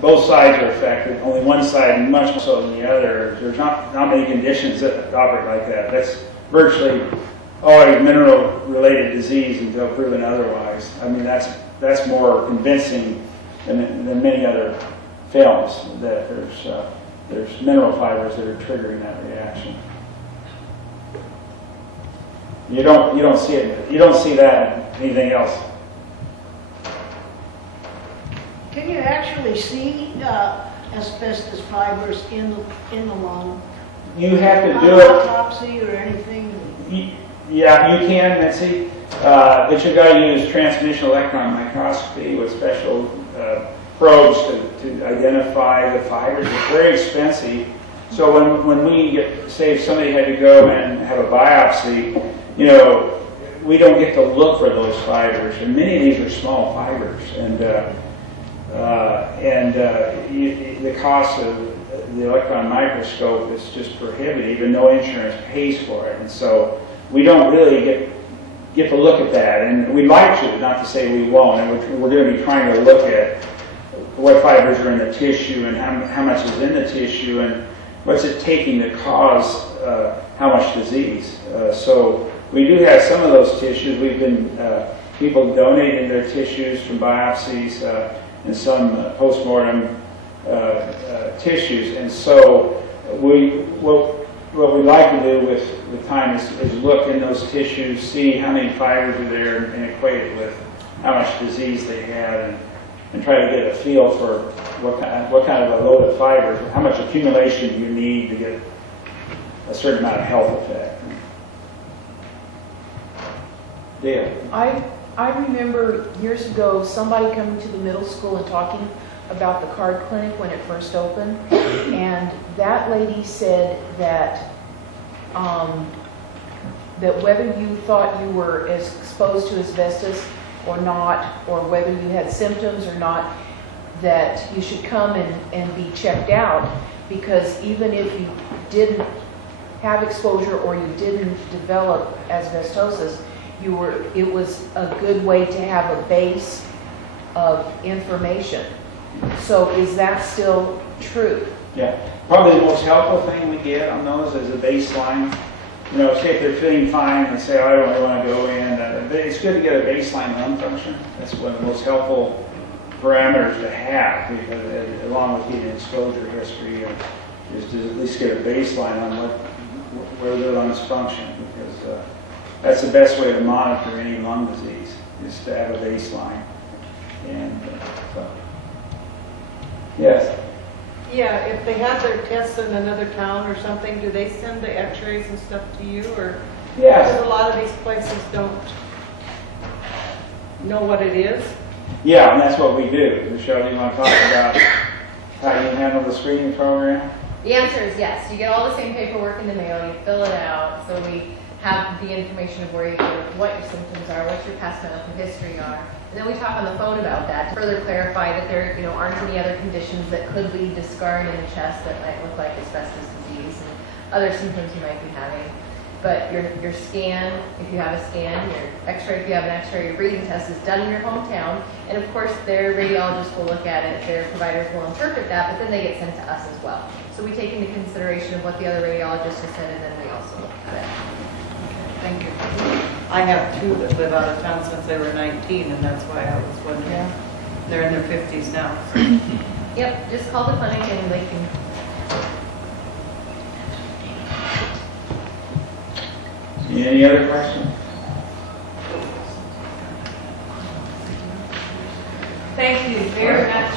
both sides are affected, only one side much more so than the other. There's not many conditions that operate like that. That's virtually always mineral-related disease until proven otherwise. I mean, that's more convincing than many other films that there's mineral fibers that are triggering that reaction. You don't see it. You don't see that in anything else. Can you actually see asbestos fibers in the lung? You have to do An it. autopsy or anything? Yeah, you can, Nancy, but you've got to use transmission electron microscopy with special probes to identify the fibers. It's very expensive. So when we get, say if somebody had to go and have a biopsy, you know, we don't get to look for those fibers, and many of these are small fibers, and the cost of the electron microscope is just prohibitive, and no insurance pays for it, and so we don't really get to look at that, and we'd like to, not to say we won't, and we're going to be trying to look at what fibers are in the tissue and how much is in the tissue and what's it taking to cause how much disease. So we do have some of those tissues. We've been people donating their tissues from biopsies and some post-mortem tissues, and so what we like to do with time is look in those tissues, see how many fibers are there, and equate it with how much disease they had, and try to get a feel for what kind of a load of fibers, how much accumulation you need to get a certain amount of health effect. Yeah. I remember years ago somebody coming to the middle school and talking about the card clinic when it first opened, and that lady said that that whether you thought you were as exposed to asbestos or not, or whether you had symptoms or not, that you should come and be checked out, because even if you didn't have exposure or you didn't develop asbestosis, it was a good way to have a base of information. So is that still true? Yeah, probably the most helpful thing we get on those is a baseline. You know, say if they're feeling fine and say, oh, I don't really want to go in, it's good to get a baseline lung function. That's one of the most helpful parameters to have, because, along with the exposure history, is to at least get a baseline on where their lungs function, because that's the best way to monitor any lung disease, is to have a baseline. And yes. Yeah, if they have their tests in another town or something, do they send the x-rays and stuff to you, or? Yes. Because a lot of these places don't know what it is. Yeah, and that's what we do. Michelle, do you want to talk about how you handle the screening program? The answer is yes. You get all the same paperwork in the mail, you fill it out, so we have the information of where you live, what your symptoms are, what your past medical history are. And then we talk on the phone about that to further clarify that there aren't any other conditions that could lead to scarring in the chest that might look like asbestos disease and other symptoms you might be having. But your scan, if you have a scan, your x-ray, if you have an x-ray, your breathing test is done in your hometown. And of course, their radiologists will look at it, their providers will interpret that, but then they get sent to us as well. So we take into consideration of what the other radiologist has said, and then we also look at it. Thank you. I have two that live out of town since they were 19, and that's why I was wondering. Yeah. They're in their 50s now. So. Yep, just call the clinic and they can. Any other questions? Thank you very much.